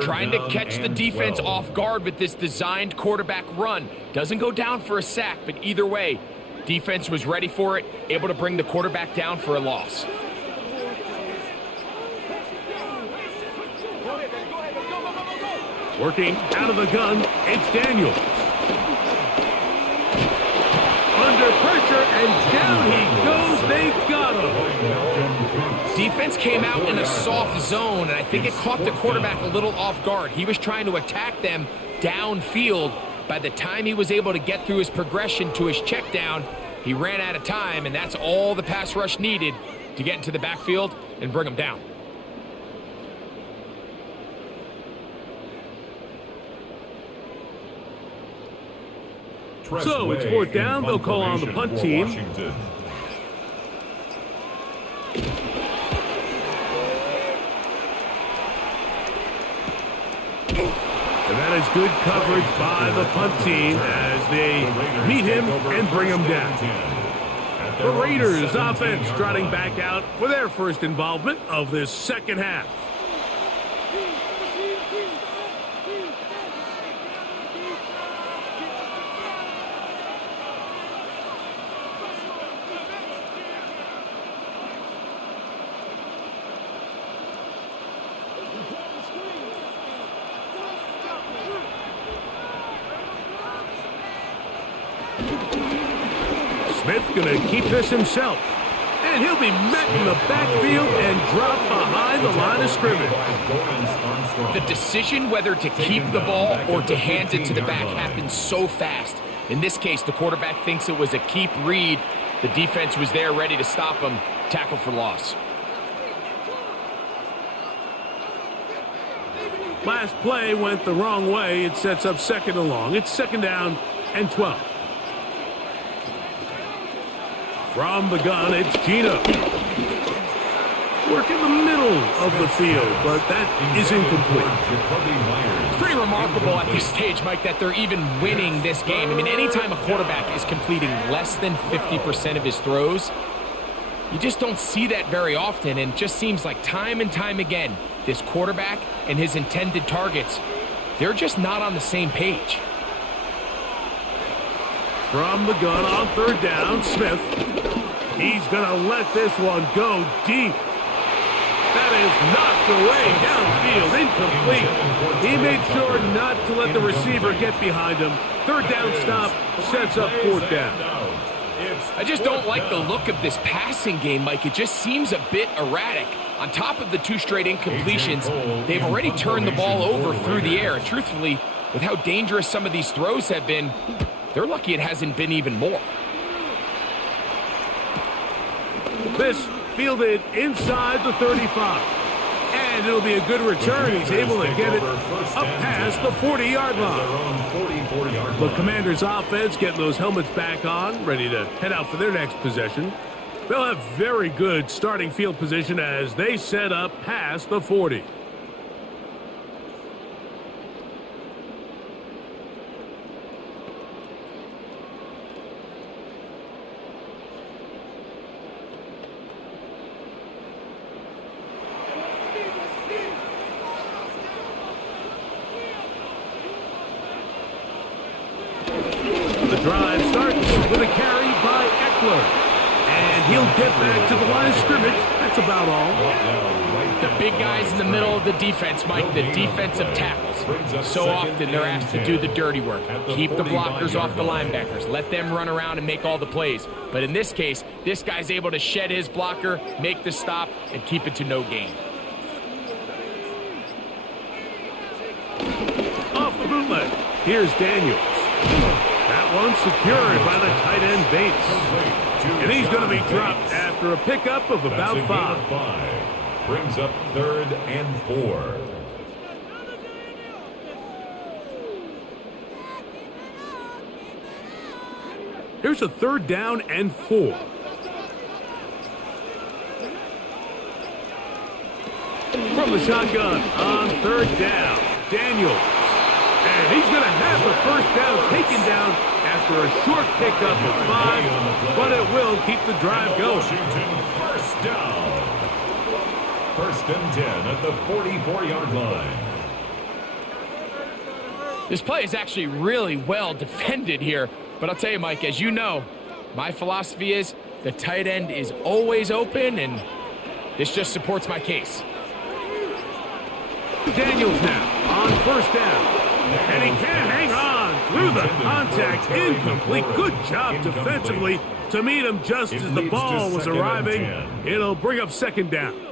Trying to catch the defense off guard with this designed quarterback run. Doesn't go down for a sack, but either way, defense was ready for it, able to bring the quarterback down for a loss. Working out of the gun, it's Daniels. Under pressure, and down he goes. They got him. Defense came out in a soft zone, and I think it caught the quarterback a little off guard. He was trying to attack them downfield. By the time he was able to get through his progression to his check down, he ran out of time, and that's all the pass rush needed to get into the backfield and bring him down. So it's 4th down. They'll call on the punt team. good coverage by the punt team as they meet him and bring him down. The Raiders offense trotting back out for their first involvement of this second half. Smith going to keep this himself. And he'll be met in the backfield and dropped behind the line of scrimmage. The decision whether to keep the ball or to hand it to the back happens so fast. In this case, the quarterback thinks it was a keep read. The defense was there ready to stop him. Tackle for loss. Last play went the wrong way. It sets up second and long. It's second down and 12. From the gun, it's Gino. Work in the middle of the field, but that is incomplete. It's pretty remarkable at this stage, Mike, that they're even winning this game. I mean, anytime a quarterback is completing less than 50% of his throws, you just don't see that very often, and it just seems like time and time again, this quarterback and his intended targets, they're just not on the same page. From the gun on third down, Smith. He's going to let this one go deep. That is knocked away downfield, incomplete. He made sure not to let the receiver get behind him. Third down stop sets up fourth down. I just don't like the look of this passing game, Mike. It just seems a bit erratic. On top of the two straight incompletions, they've already turned the ball over through the air. And truthfully, with how dangerous some of these throws have been, they're lucky it hasn't been even more. This fielded inside the 35. And it'll be a good return. He's able to get it up past the 40-yard line. The Commanders' offense getting those helmets back on, ready to head out for their next possession. They'll have very good starting field position as they set up past the 40. The drive starts with a carry by Eckler. And he'll get back to the line of scrimmage. That's about all. The big guys in the middle of the defense, Mike, the defensive tackles. So often they're asked to do the dirty work. Keep the blockers off the linebackers. Let them run around and make all the plays. But in this case, this guy's able to shed his blocker, make the stop, and keep it to no gain. Off the bootleg. Here's Daniels. That one secured by the tight end Bates. And he's going to be dropped after a pickup of about 5. Brings up third and 4. Here's a third down and 4. From the shotgun on third down, Daniels. And he's going to have the first down taken down after a short pickup of 5, but it will keep the drive going. First down. First and 10 at the 44-yard line. This play is actually really well defended here. But I'll tell you, Mike, as you know, my philosophy is the tight end is always open, and this just supports my case. Daniels now on first down. And he can't hang on through the contact. Incomplete. Good job defensively to meet him just as the ball was arriving. It'll bring up second down.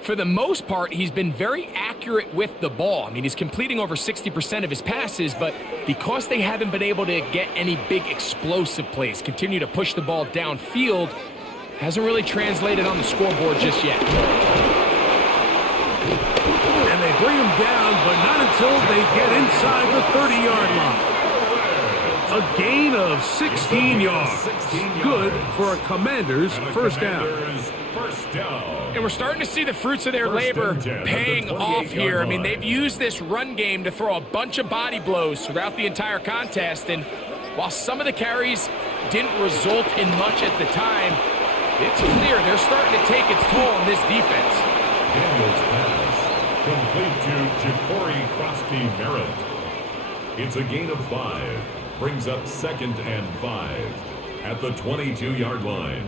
For the most part, he's been very accurate with the ball. I mean, he's completing over 60% of his passes, but because they haven't been able to get any big explosive plays, continue to push the ball downfield, hasn't really translated on the scoreboard just yet. And they bring him down, but not until they get inside the 30-yard line. A gain of 16 yards. Good for a Commander's first down. And we're starting to see the fruits of their labor paying off here. I mean, they've used this run game to throw a bunch of body blows throughout the entire contest. And while some of the carries didn't result in much at the time, it's clear they're starting to take its toll on this defense. Daniels pass complete to Ja'Cory Crosby-Merritt. It's a gain of 5. Brings up 2nd and 5 at the 22-yard line.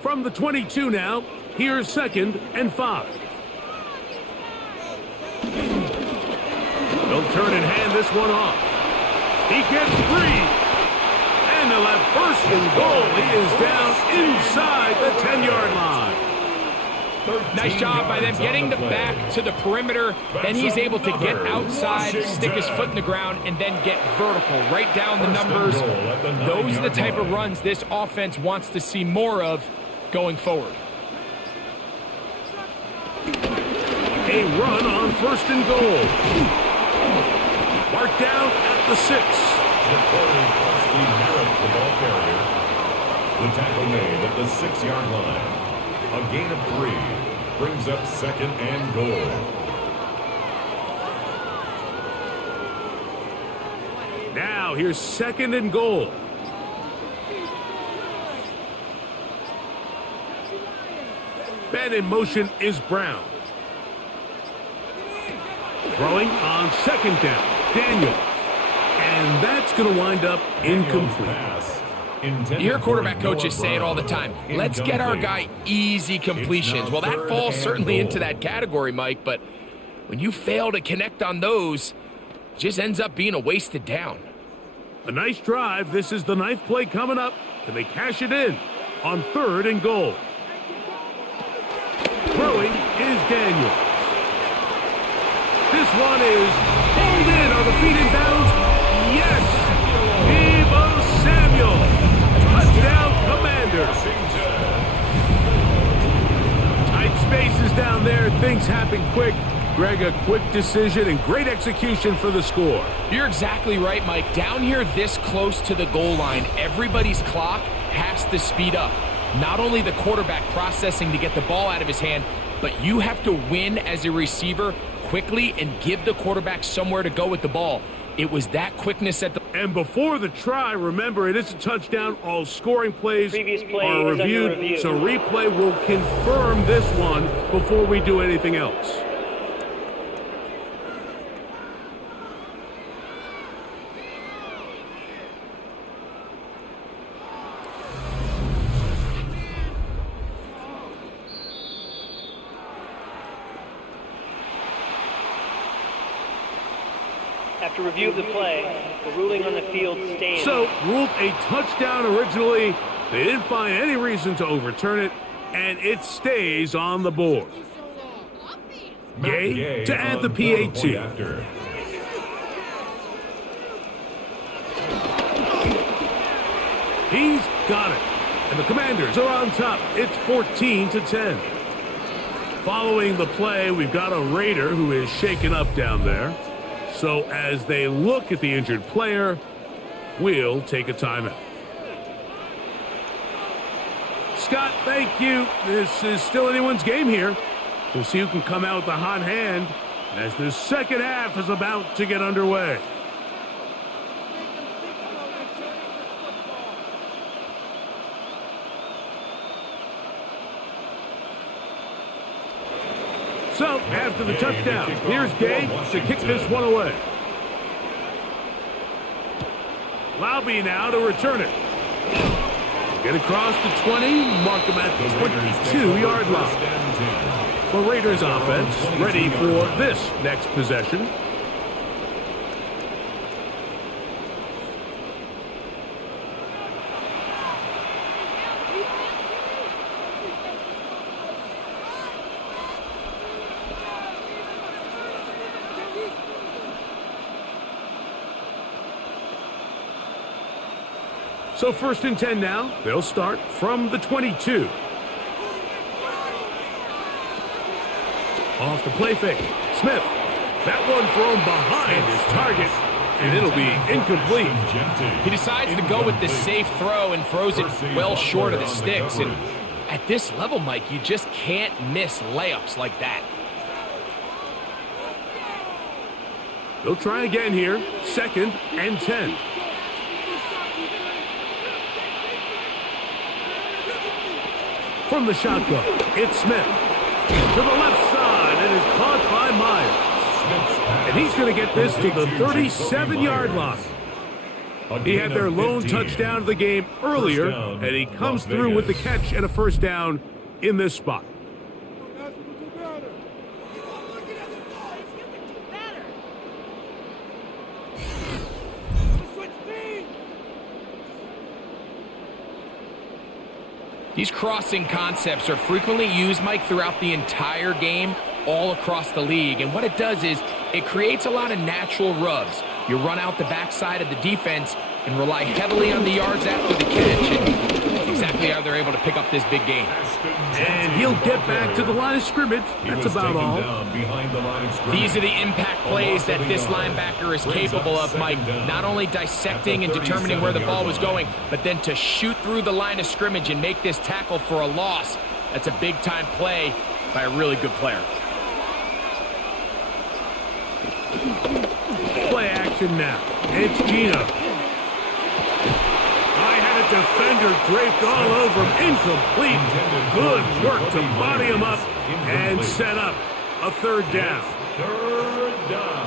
From the 22 now, here's 2nd and 5. They'll turn and hand this one off. He gets free. And they'll have 1st and goal. He is down inside the 10-yard line. Nice job by them getting the back to the perimeter. Then he's able to get outside, stick his foot in the ground, and then get vertical. Right down the numbers. Those are the type of runs this offense wants to see more of going forward. A run on 1st and goal. Marked down at the 6. The ball carrier. The tackle made at the 6-yard line. A gain of 3 brings up 2nd and goal. Now here's 2nd and goal. Ben in motion is Brown. Throwing on 2nd down. Daniels. And that's going to wind up incomplete. You hear quarterback coaches say it all the time. Let's get our guy easy completions. Well, that falls certainly into that category, Mike, but when you fail to connect on those, it just ends up being a wasted down. A nice drive. This is the 9th play coming up, and they cash it in on 3rd and goal. Throwing is Daniels. This one is pulled in. Are the feet in bounds? Yes! Deebo Samuel. Touchdown, Commanders. Tight spaces down there. Things happen quick. Greg, a quick decision and great execution for the score. You're exactly right, Mike. Down here this close to the goal line, everybody's clock has to speed up. Not only the quarterback processing to get the ball out of his hand, but you have to win as a receiver quickly and give the quarterback somewhere to go with the ball. It was that quickness at the... And before the try, remember, it is a touchdown. All scoring plays are reviewed, so replay will confirm this one before we do anything else. After review of the play, the ruling on the field stands. So, ruled a touchdown originally. They didn't find any reason to overturn it, and it stays on the board. Gay to add the PAT. He's got it. And the Commanders are on top. It's 14-10. Following the play, we've got a Raider who is shaken up down there. So as they look at the injured player, we'll take a timeout. Scott, thank you. This is still anyone's game here. We'll see who can come out with the hot hand as the second half is about to get underway. So, after the touchdown, here's Gay to kick this one away. Laube now to return it. Get across the 20, mark them at the 22-yard line. The Raiders offense ready for this next possession. So 1st and 10 now. They'll start from the 22. Off the play fake. Smith That one thrown behind his target, and it'll be incomplete. He decides to go with the safe throw and throws it well short of the sticks. And at this level, Mike, you just can't miss layups like that. They'll try again here. 2nd and 10. From the shotgun, it's Smith. To the left side, and is caught by Myers. And he's going to get this to the 37-yard line. He had their lone touchdown of the game earlier, and he comes through with the catch and a first down in this spot. These crossing concepts are frequently used, Mike, throughout the entire game, all across the league. And what it does is it creates a lot of natural rubs. You run out the backside of the defense and rely heavily on the yards after the catch. And that's exactly how they're able to pick up this big game. And he'll get back to the line of scrimmage. That's about all. These are the impact plays that this linebacker is capable of, Mike. Not only dissecting and determining where the ball was going, but then to shoot through the line of scrimmage and make this tackle for a loss. That's a big-time play by a really good player. Play action now. It's Gino. Defender draped all over him. Incomplete. Good work to body him up and set up a third down.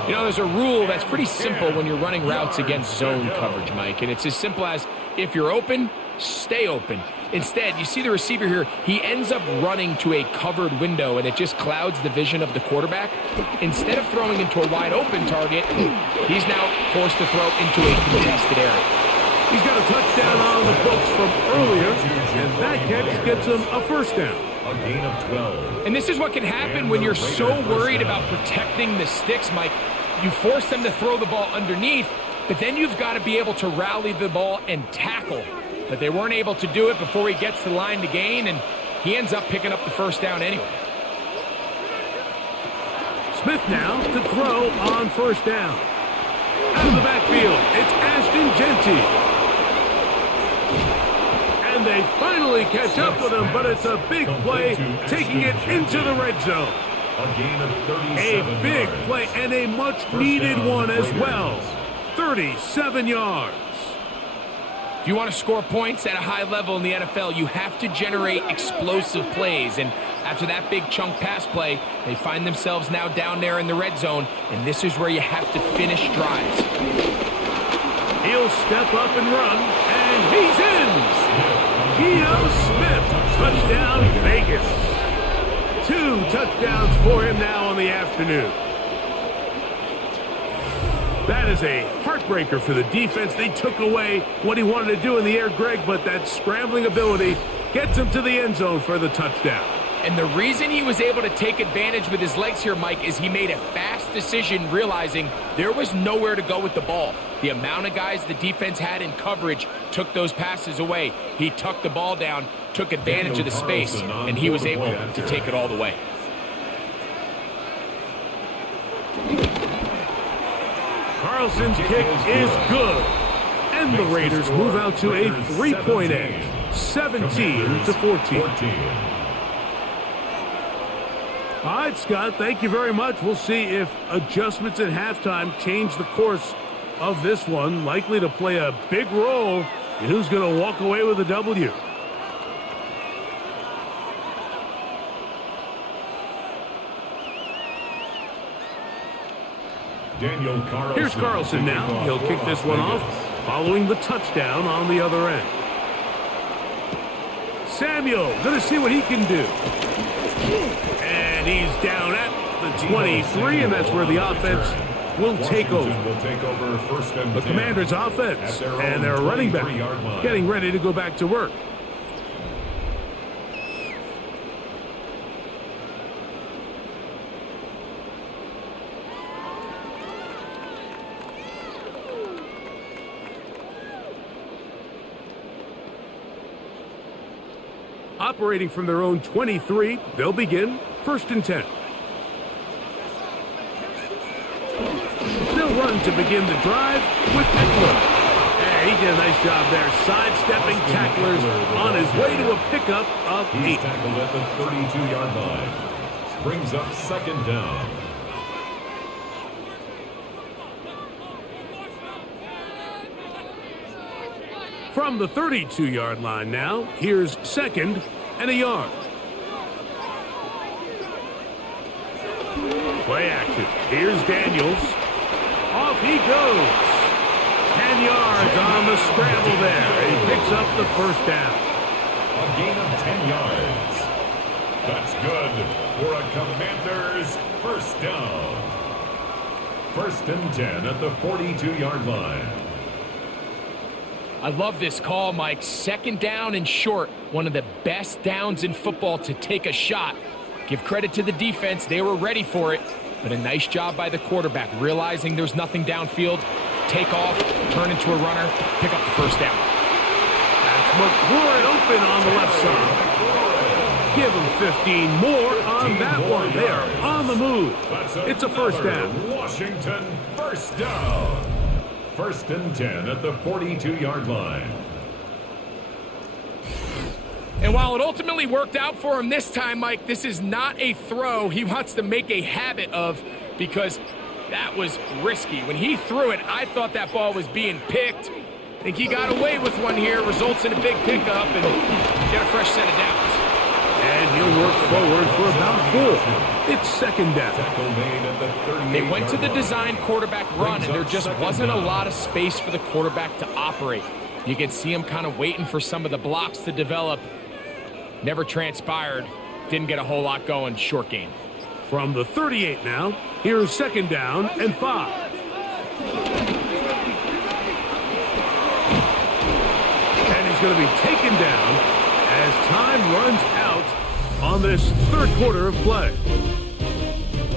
You know, there's a rule that's pretty simple when you're running routes against zone coverage, Mike, and it's as simple as if you're open, stay open. Instead, you see the receiver here, he ends up running to a covered window, and it just clouds the vision of the quarterback. Instead of throwing into a wide open target, he's now forced to throw into a contested area. He's got a touchdown on the books from earlier, and that catch gets him a first down. A gain of 12. And this is what can happen when you're so worried about protecting the sticks, Mike. You force them to throw the ball underneath, but then you've got to be able to rally the ball and tackle. But they weren't able to do it before he gets to the line to gain, and he ends up picking up the first down anyway. Smith now to throw on first down. Out of the backfield, it's Ashton Genty. And they finally catch up with him, but it's a big play, taking it into the red zone. A big play and a much-needed one as well. 37 yards. If you want to score points at a high level in the NFL, you have to generate explosive plays. And after that big chunk pass play, they find themselves now down there in the red zone, and this is where you have to finish drives. He'll step up and run, and he's in. Geno Smith, touchdown Vegas. 2 touchdowns for him now on the afternoon. That is a heartbreaker for the defense. They took away what he wanted to do in the air, Greg, but that scrambling ability gets him to the end zone for the touchdown. And the reason he was able to take advantage with his legs here, Mike, is he made a fast decision realizing there was nowhere to go with the ball. The amount of guys the defense had in coverage took those passes away. He tucked the ball down, took advantage of the space, and he was able to take it all the way. Carlson's kick is good. And the Raiders move out to a 3-point edge, 17-14. All right, Scott, thank you very much. We'll see if adjustments at halftime change the course of this one. Likely to play a big role in who's going to walk away with a W. Here's Carlson now. He'll kick this one off following the touchdown on the other end. Samuel going to see what he can do. And he's down at the 23, and that's where the offense will take over. The Commanders' offense and their running back getting ready to go back to work. Operating from their own 23, they'll begin 1st and 10. run to begin the drive with Eckler. He did a nice job there, sidestepping tacklers on his way to a pickup of 8. He's tackled at the 32-yard line. Brings up second down. From the 32-yard line now, here's 2nd and a yard. Play action. Here's Daniels. Off he goes. 10 yards on the scramble there. He picks up the first down. A gain of 10 yards. That's good for a Commanders first down. 1st and 10 at the 42-yard line. I love this call, Mike. 2nd down and short. One of the best downs in football to take a shot. Give credit to the defense. They were ready for it. But a nice job by the quarterback, realizing there's nothing downfield. Take off, turn into a runner, pick up the first down. That's McCord open on the left side. Give him 15 more on that one. They are on the move. It's a first down. Washington first down. 1st and 10 at the 42-yard line. And while it ultimately worked out for him this time, Mike, this is not a throw he wants to make a habit of, because that was risky. When he threw it, I thought that ball was being picked. I think he got away with one here, results in a big pickup, and get a fresh set of downs. And he'll work forward for about 4. It's 2nd down. They went to the design quarterback run, and there just wasn't a lot of space for the quarterback to operate. You can see him kind of waiting for some of the blocks to develop. Never transpired. Didn't get a whole lot going. Short game. From the 38 now, here's 2nd down and 5. And he's going to be taken down as time runs out on this 3rd quarter of play.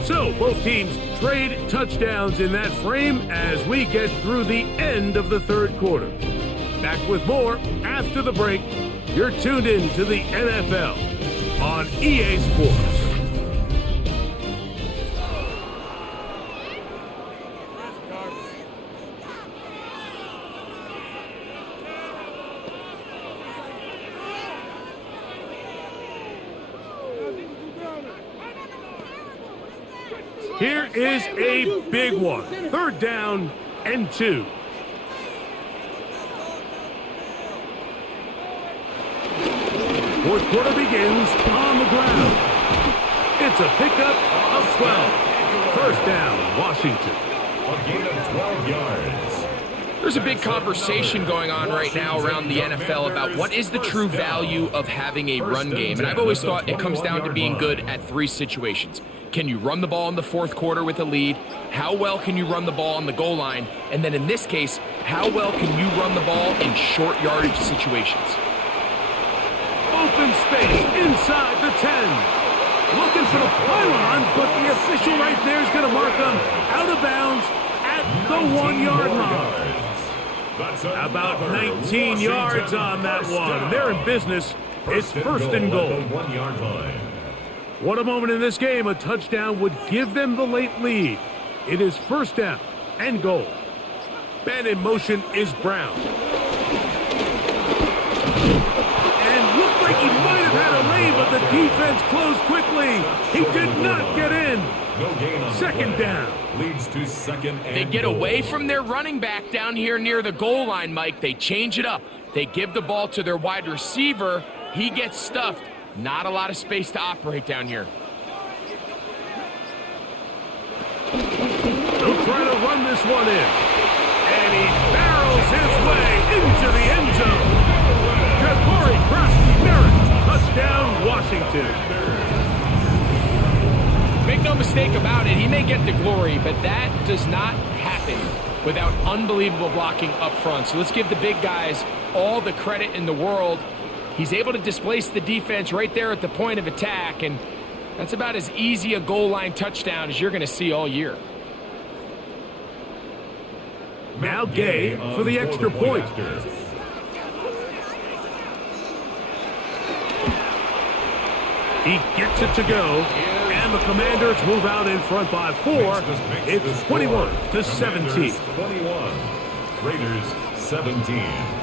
So both teams trade touchdowns in that frame as we get through the end of the 3rd quarter. Back with more after the break. You're tuned in to the NFL on EA Sports. Here is a big one. 3rd down and 2. Fourth quarter begins on the ground. It's a pickup of 12. First down, Washington. A gain of 12 yards. There's a big conversation going on right now around the NFL about what is the true value of having a run game. And I've always thought it comes down to being good at 3 situations. Can you run the ball in the 4th quarter with a lead? How well can you run the ball on the goal line? And then in this case, how well can you run the ball in short yardage situations? Open space inside the 10. Looking for the pylon, but the official right there is going to mark them out of bounds at the 1-yard line. About 19 yards on that one. They're in business. It's 1st and goal. What a moment in this game. A touchdown would give them the late lead. It is 1st down and goal. Man in motion is Brown. And looked like he might have had a lane, but the defense closed quickly. He did not get in. 2nd down. Leads to 2nd and They get away from their running back down here near the goal line, Mike. They change it up. They give the ball to their wide receiver. He gets stuffed. Not a lot of space to operate down here. They'll try to run this one in. And he barrels his way into the end zone. Corey Merritt, touchdown Washington. Make no mistake about it, he may get the glory, but that does not happen without unbelievable blocking up front. So let's give the big guys all the credit in the world. He's able to displace the defense right there at the point of attack, and that's about as easy a goal line touchdown as you're going to see all year. Now Gay for the extra point. He gets it to go, And the Commanders move out in front by 4. It's 21-17. 21. Raiders 17.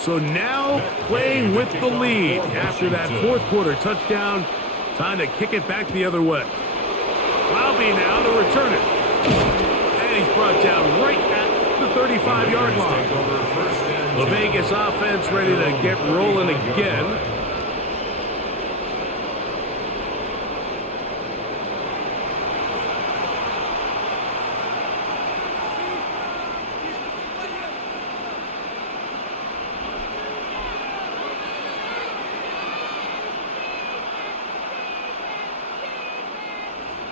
So now playing with the lead after that fourth quarter touchdown. Time to kick it back the other way. Laube now to return it. And he's brought down right at the 35-yard line. The Vegas offense ready to get rolling again.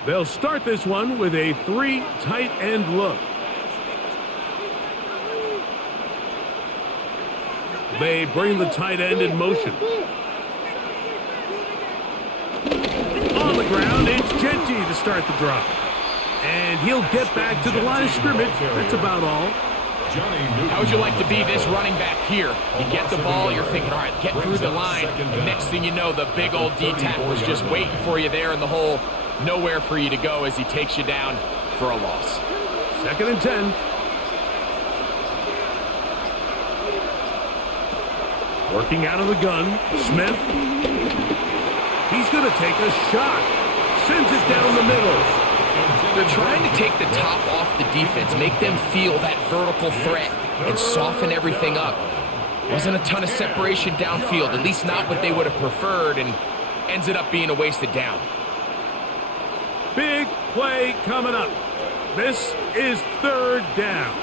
They'll start this one with a 3 tight end look. They bring the tight end in motion. On the ground, it's Genty to start the drive. And he'll get back to the line of scrimmage. That's about all. How would you like to be this running back here? You get the ball, you're thinking, all right, get through the line. And next thing you know, the big old D tackle's just waiting for you there in the hole. Nowhere for you to go as he takes you down for a loss. 2nd and 10. Working out of the gun, Smith. He's going to take a shot. Sends it down the middle. They're trying to take the top off the defense, make them feel that vertical threat, and soften everything up. Wasn't a ton of separation downfield, at least not what they would have preferred, and ends it up being a wasted down. Big play coming up. This is 3rd down.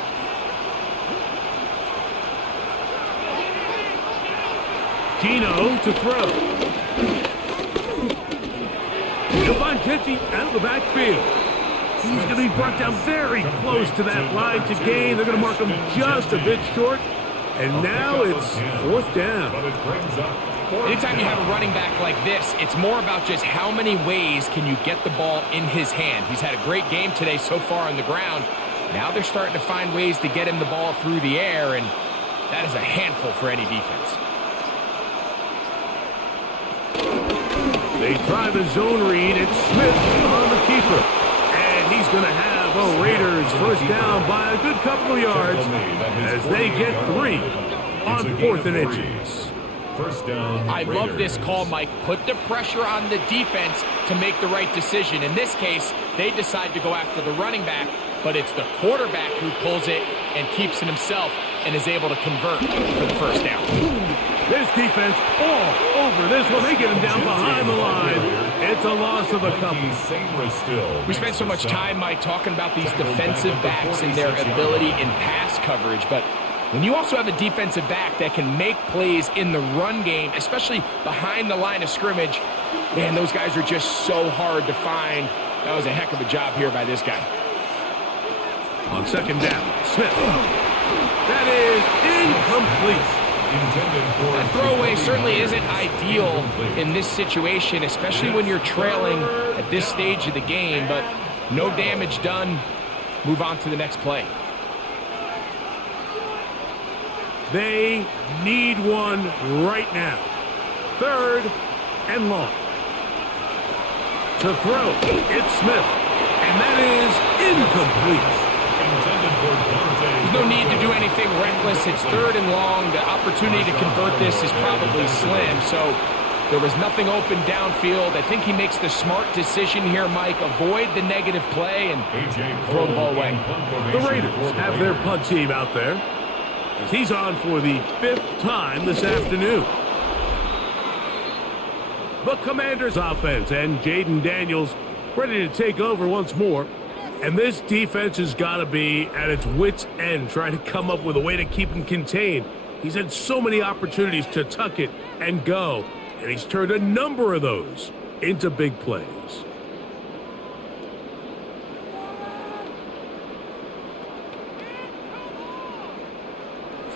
Gino to throw. He'll find Genty out of the backfield. He's going to be brought down very close to that line to gain. They're going to mark him just a bit short. And now it's 4th down. Anytime you have a running back like this, it's more about just how many ways can you get the ball in his hand. He's had a great game today so far on the ground. Now they're starting to find ways to get him the ball through the air, and that is a handful for any defense. They try the zone read. It's Smith on the keeper. And he's going to have a Raiders first down by a good couple of yards as they get 3 on 4th and inches. First down. I love this call, Mike. Put the pressure on the defense to make the right decision. In this case, they decide to go after the running back, but it's the quarterback who pulls it and keeps it himself and is able to convert for the first down. This defense all over this one. They get him down behind the line. It's a loss of a couple. We spent so much time, Mike, talking about these defensive backs and their ability in pass coverage, but when you also have a defensive back that can make plays in the run game, especially behind the line of scrimmage, man, those guys are just so hard to find. That was a heck of a job here by this guy. On 2nd down, Smith. That is incomplete. That throwaway certainly isn't ideal in this situation, especially when you're trailing at this stage of the game, but no damage done. Move on to the next play. They need one right now. 3rd and long. To throw, it's Smith. And that is incomplete. There's no need to do anything reckless. It's 3rd and long. The opportunity to convert this is probably slim. So there was nothing open downfield. I think he makes the smart decision here, Mike. Avoid the negative play and throw the ball away. The Raiders have their punt team out there. He's on for the 5th time this afternoon. The Commanders offense and Jaden Daniels ready to take over once more. And this defense has got to be at its wits' end trying to come up with a way to keep him contained. He's had so many opportunities to tuck it and go, and he's turned a number of those into big plays.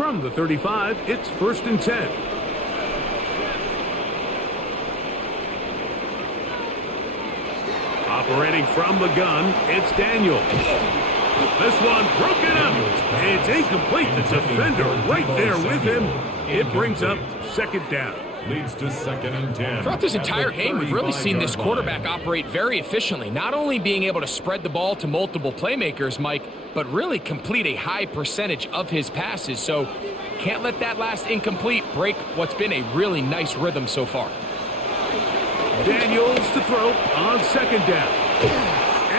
From the 35, it's 1st and 10. Operating from the gun, it's Daniels. This one broken up. It's incomplete. The defender right there with him. It brings up 2nd down. Leads to 2nd and 10. Throughout this entire game, we've really seen this quarterback operate very efficiently, not only being able to spread the ball to multiple playmakers, Mike, but really complete a high percentage of his passes. So can't let that last incomplete break what's been a really nice rhythm so far. Daniels to throw on 2nd down.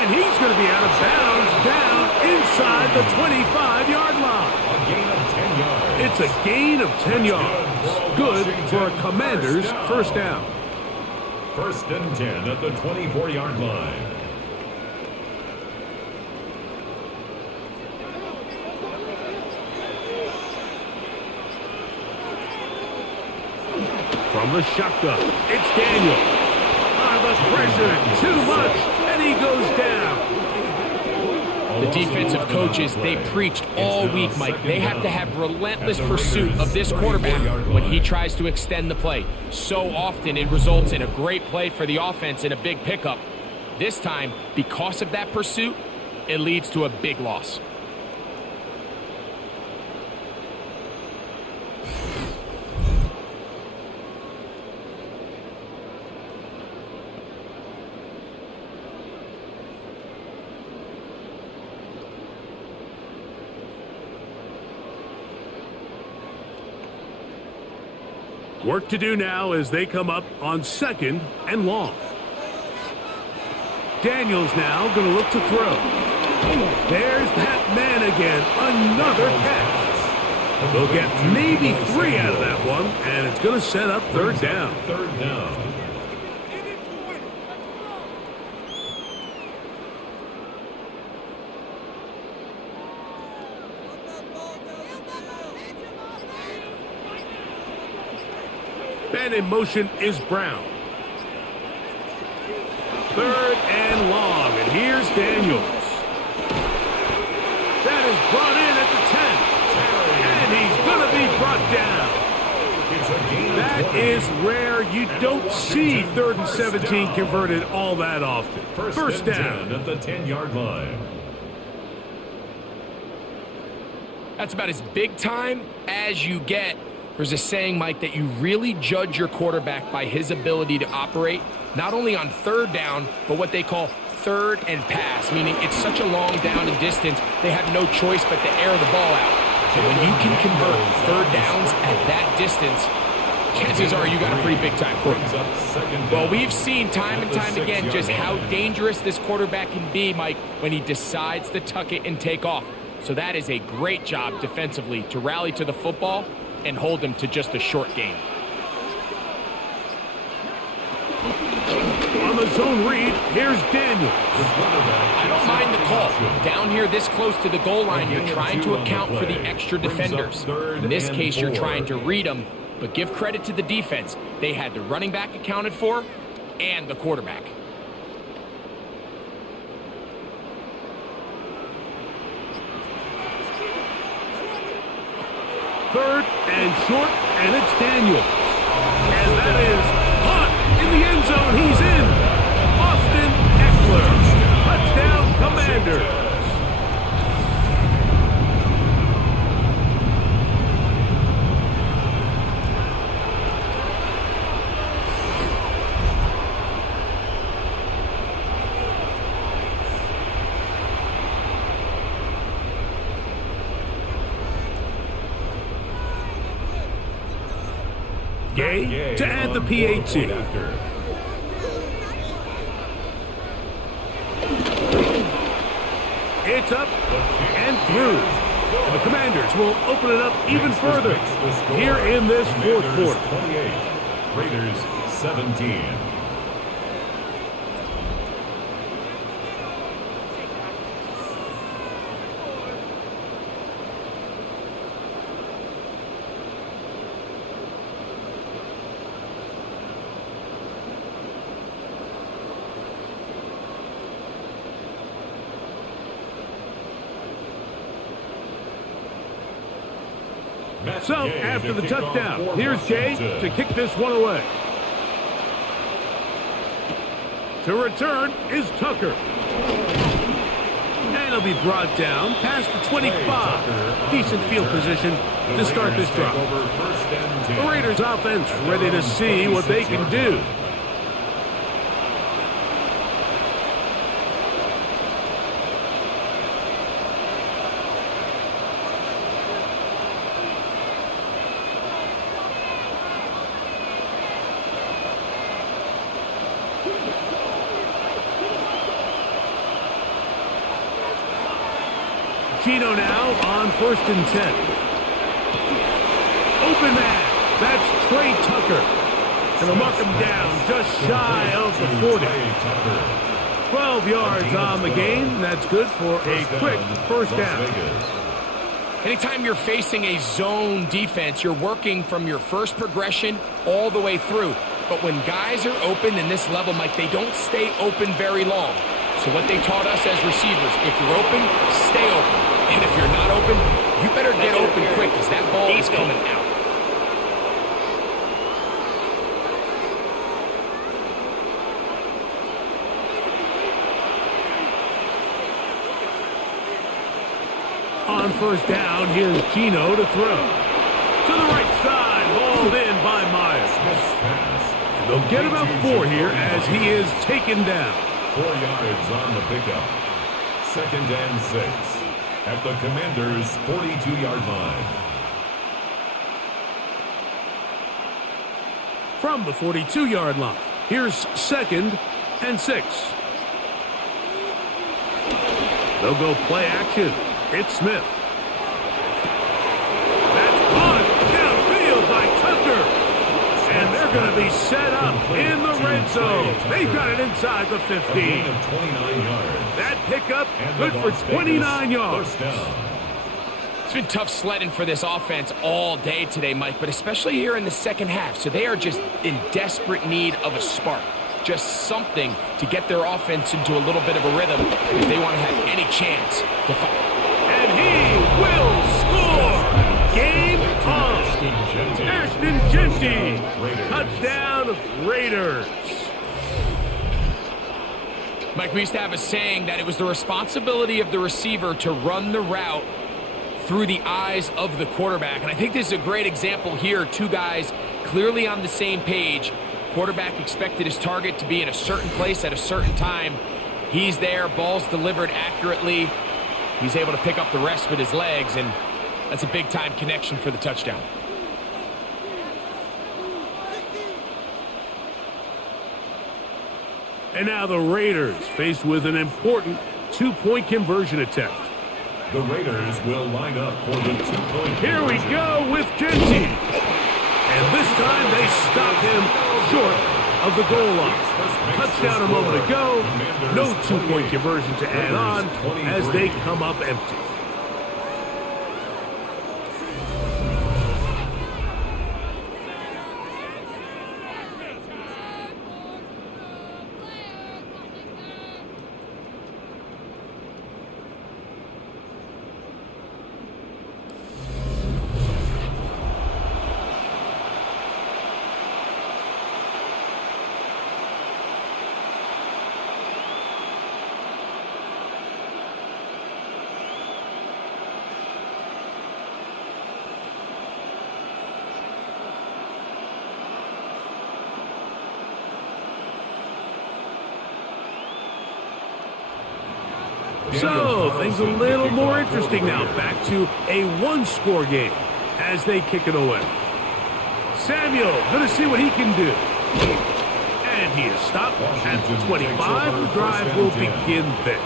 And he's going to be out of bounds down inside the 25-yard line. A gain of 10 yards. It's a gain of 10 yards. Good for a Commanders' 1st down. 1st and 10 at the 24-yard line. From the shotgun, it's Daniels. The pressure, too much, and he goes down. The defensive coaches, they preached all week, Mike. They have to have relentless pursuit of this quarterback when he tries to extend the play. So often it results in a great play for the offense and a big pickup. This time, because of that pursuit, it leads to a big loss. Work to do now as they come up on 2nd and long. Daniels now going to look to throw. There's that man again. Another catch. They'll get maybe 3 out of that one, and it's going to set up 3rd down. 3rd down. And in motion is Brown. 3rd and long, and here's Daniels. That is brought in at the 10. And he's going to be brought down. That is rare. You don't see 3rd and 17 converted all that often. First down at the 10-yard line. That's about as big time as you get. There's a saying, Mike, that you really judge your quarterback by his ability to operate, not only on 3rd down, but what they call 3rd and pass, meaning it's such a long down and distance, they have no choice but to air the ball out. So when you can convert 3rd downs at that distance, chances are you got a pretty big-time quarterback. Well, we've seen time and time again just how dangerous this quarterback can be, Mike, when he decides to tuck it and take off. So that is a great job defensively to rally to the football and hold them to just a short game. On the zone read, here's Daniels. I don't mind the call. Down here this close to the goal line, you're trying to account for the extra defenders. In this case, you're trying to read them, but give credit to the defense. They had the running back accounted for and the quarterback. Third and short, and it's Daniels. And that is caught in the end zone. He's in. Austin Eckler. Touchdown, Commanders. Gay to add the PAT. It's up and through. And the Commanders will open it up even further here in this fourth quarter. 28, Raiders 17. So, after the touchdown, here's Jay to kick this one away. To return is Tucker. And he'll be brought down past the 25. Decent field position to start this drive. The Raiders offense ready to see what they can do. Gino now on 1st and 10. Open man. That's Trey Tucker. Gonna mark him down just shy of the 40. 12 yards on the game. That's good for a quick first down. Anytime you're facing a zone defense, you're working from your first progression all the way through. But when guys are open in this level, Mike, they don't stay open very long. So what they taught us as receivers, if you're open, stay open. And if you're not open, you better get open quick because that ball is coming out. On first down, here's Gino to throw. To the right side, hauled in by Myers. And they'll get about 4 here as he is taken down. 4 yards on the pickup. 2nd and 6 at the Commanders' 42-yard line. From the 42-yard line, here's 2nd and 6. They'll go play action. It's Smith. That's caught downfield by Tucker. And they're going to be set up in the red zone. They've got it inside the 15. That pickup good for 29 yards. It's been tough sledding for this offense all day today, Mike, but especially here in the second half. So they are just in desperate need of a spark. Just something to get their offense into a little bit of a rhythm if they want to have any chance to fight. And he will score. Game on. Ashton Jeanty. Touchdown, Raiders. Mike, we used to have a saying that it was the responsibility of the receiver to run the route through the eyes of the quarterback. And I think this is a great example here. 2 guys clearly on the same page. Quarterback expected his target to be in a certain place at a certain time. He's there. Ball's delivered accurately. He's able to pick up the rest with his legs, and that's a big-time connection for the touchdown. And now the Raiders faced with an important 2-point conversion attempt. The Raiders will line up for the 2-point. Here we go with Jeanty. And this time they stopped him short of the goal line. Touchdown a moment ago. No 2-point conversion to add on as they come up empty. So, things a little more interesting now. Back to a 1-score game as they kick it away. Samuel going to see what he can do. And he is stopped at the 25. The drive will begin there.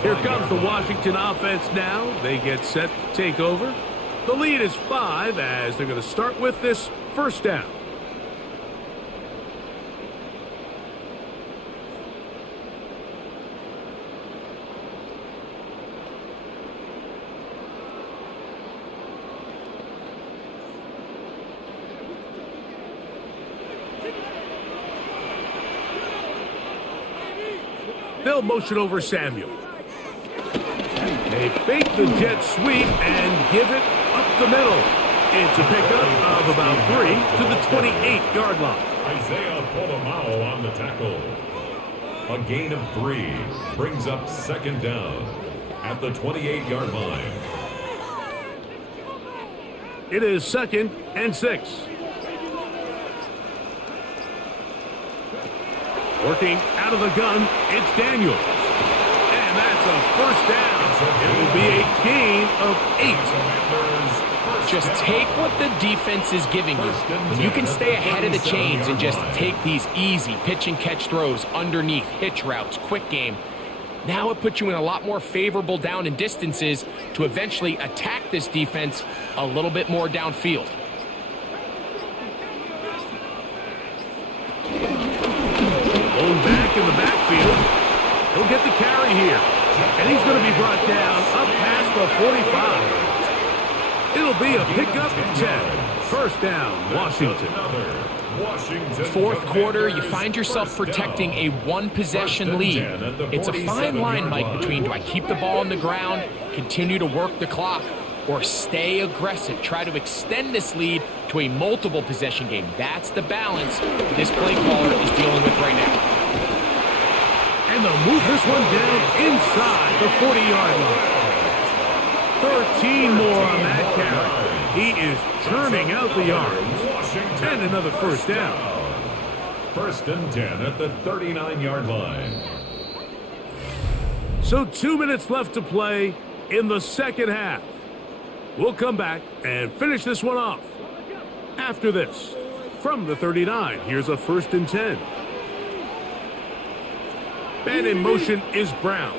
Here comes the Washington offense now. They get set to take over. The lead is 5 as they're going to start with this first down. They'll motion over Samuel. They fake the jet sweep and give it up the middle. It's a pickup of about 3 to the 28-yard line. Isaiah Polomao on the tackle. A gain of 3 brings up second down at the 28-yard line. It is 2nd and 6. Working out of the gun, it's Daniels. And that's a first down. It will be a gain of 8. Just take what the defense is giving you. When you can stay ahead of the chains and just take these easy pitch and catch throws underneath, hitch routes, quick game, now it puts you in a lot more favorable down and distances to eventually attack this defense a little bit more downfield. Going back in the backfield. He'll get the carry here. And he's going to be brought down up past the 45. It'll be a pickup of 10. First down, Washington. Fourth quarter, you find yourself protecting a one-possession lead. It's a fine line, Mike, between do I keep the ball on the ground, continue to work the clock, or stay aggressive, try to extend this lead to a multiple possession game. That's the balance this play caller is dealing with right now. And they'll move this one down inside the 40-yard line. 13 more on that carry. He is churning out the yards. And another first down. First and 10 at the 39-yard line. So 2 minutes left to play in the second half. We'll come back and finish this one off. After this, from the 39, here's a first and 10. And in motion is Brown.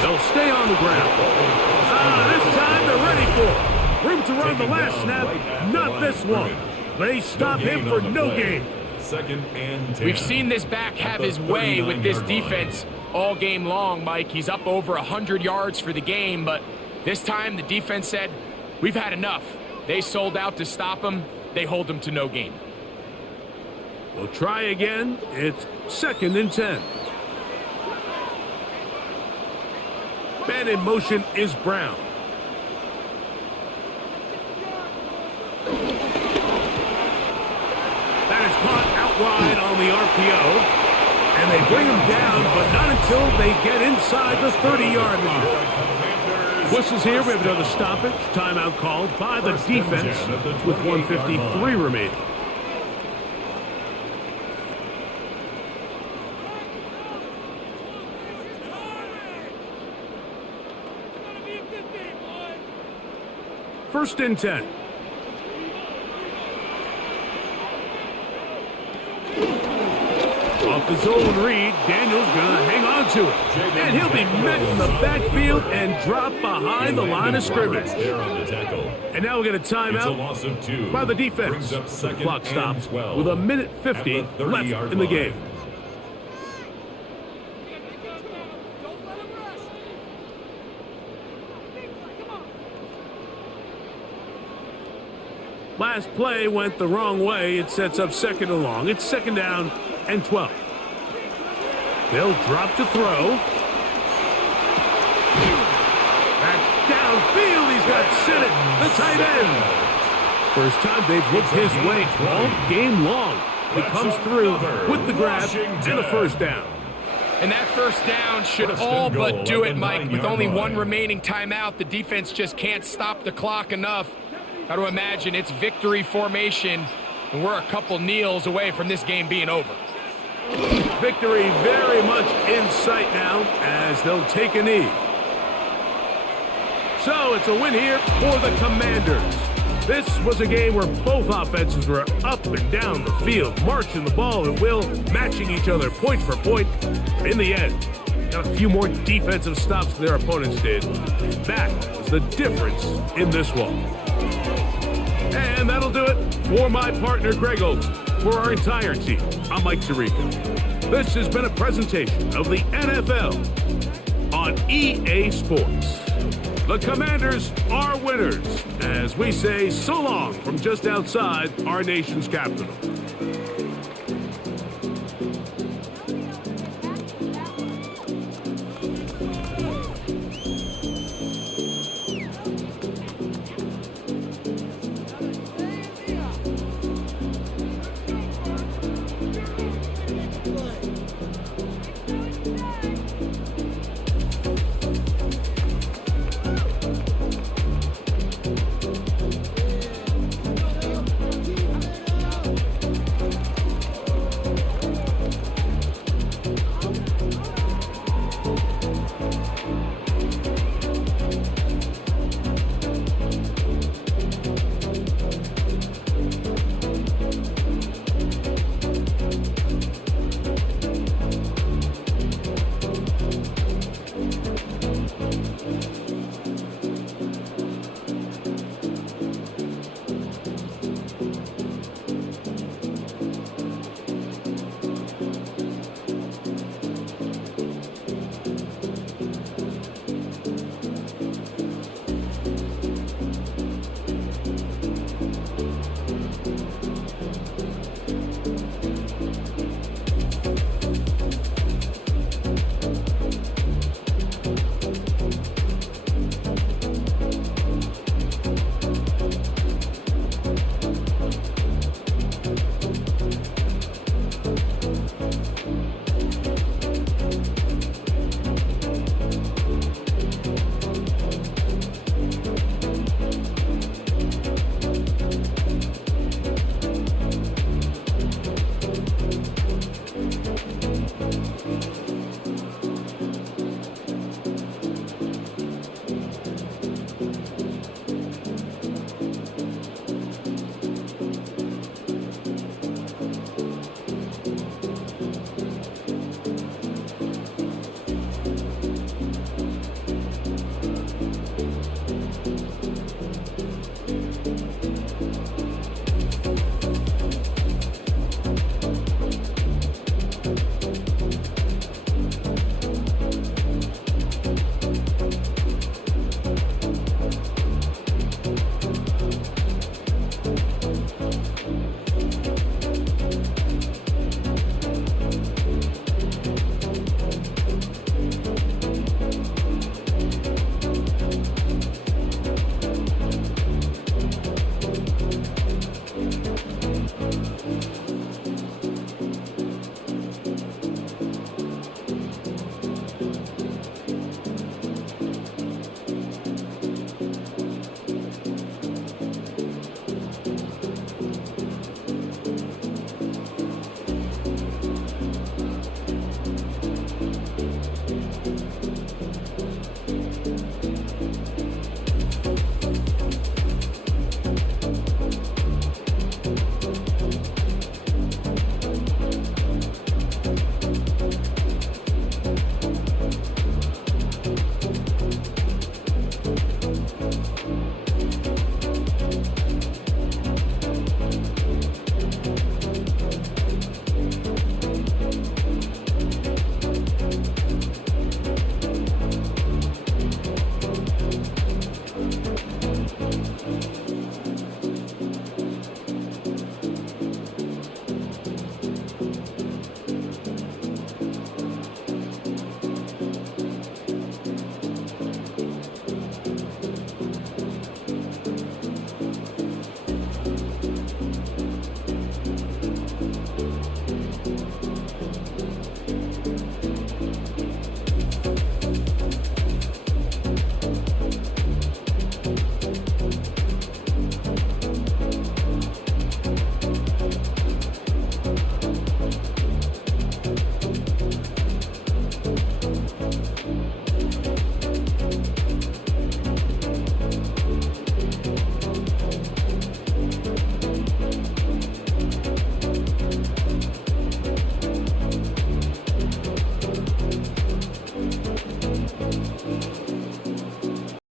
They'll stay on the ground. This time they're ready for it. Room to run the last snap, not this one. They stop him for no gain. Second and 10. We've seen this back have his way with this defense all game long, Mike. He's up over 100 yards for the game, but this time the defense said, we've had enough. They sold out to stop him. They hold him to no gain. We'll try again. It's 2nd and 10. Man in motion is Brown. That is caught out wide on the RPO. And they bring him down, but not until they get inside the 30-yard line. Whistles here. We have another stoppage. Timeout called by the defense with 1:53 remaining. First and 10. Off the zone read, Daniels gonna hang on to it. And he'll be met in the backfield and drop behind the line of scrimmage. And now we'll get a timeout by the defense. The clock stops with 1:50 left in the game. Last play went the wrong way. It sets up second and long. It's second down and 12. They'll drop to throw. That's downfield. He's got Sinnott, the tight end. First time they've looked his way all game long. He comes through with the grab and a first down. And that first down should all but do it, Mike. With only one remaining timeout, the defense just can't stop the clock enough. Got to imagine it's victory formation, and we're a couple kneels away from this game being over. Victory very much in sight now as they'll take a knee. So it's a win here for the Commanders. This was a game where both offenses were up and down the field, marching the ball at will, matching each other point for point. In the end, got a few more defensive stops than their opponents did. That was the difference in this one. And that'll do it for my partner, Greg Oaks. For our entire team, I'm Mike Tirico. This has been a presentation of the NFL on EA Sports. The Commanders are winners, as we say so long from just outside our nation's capital.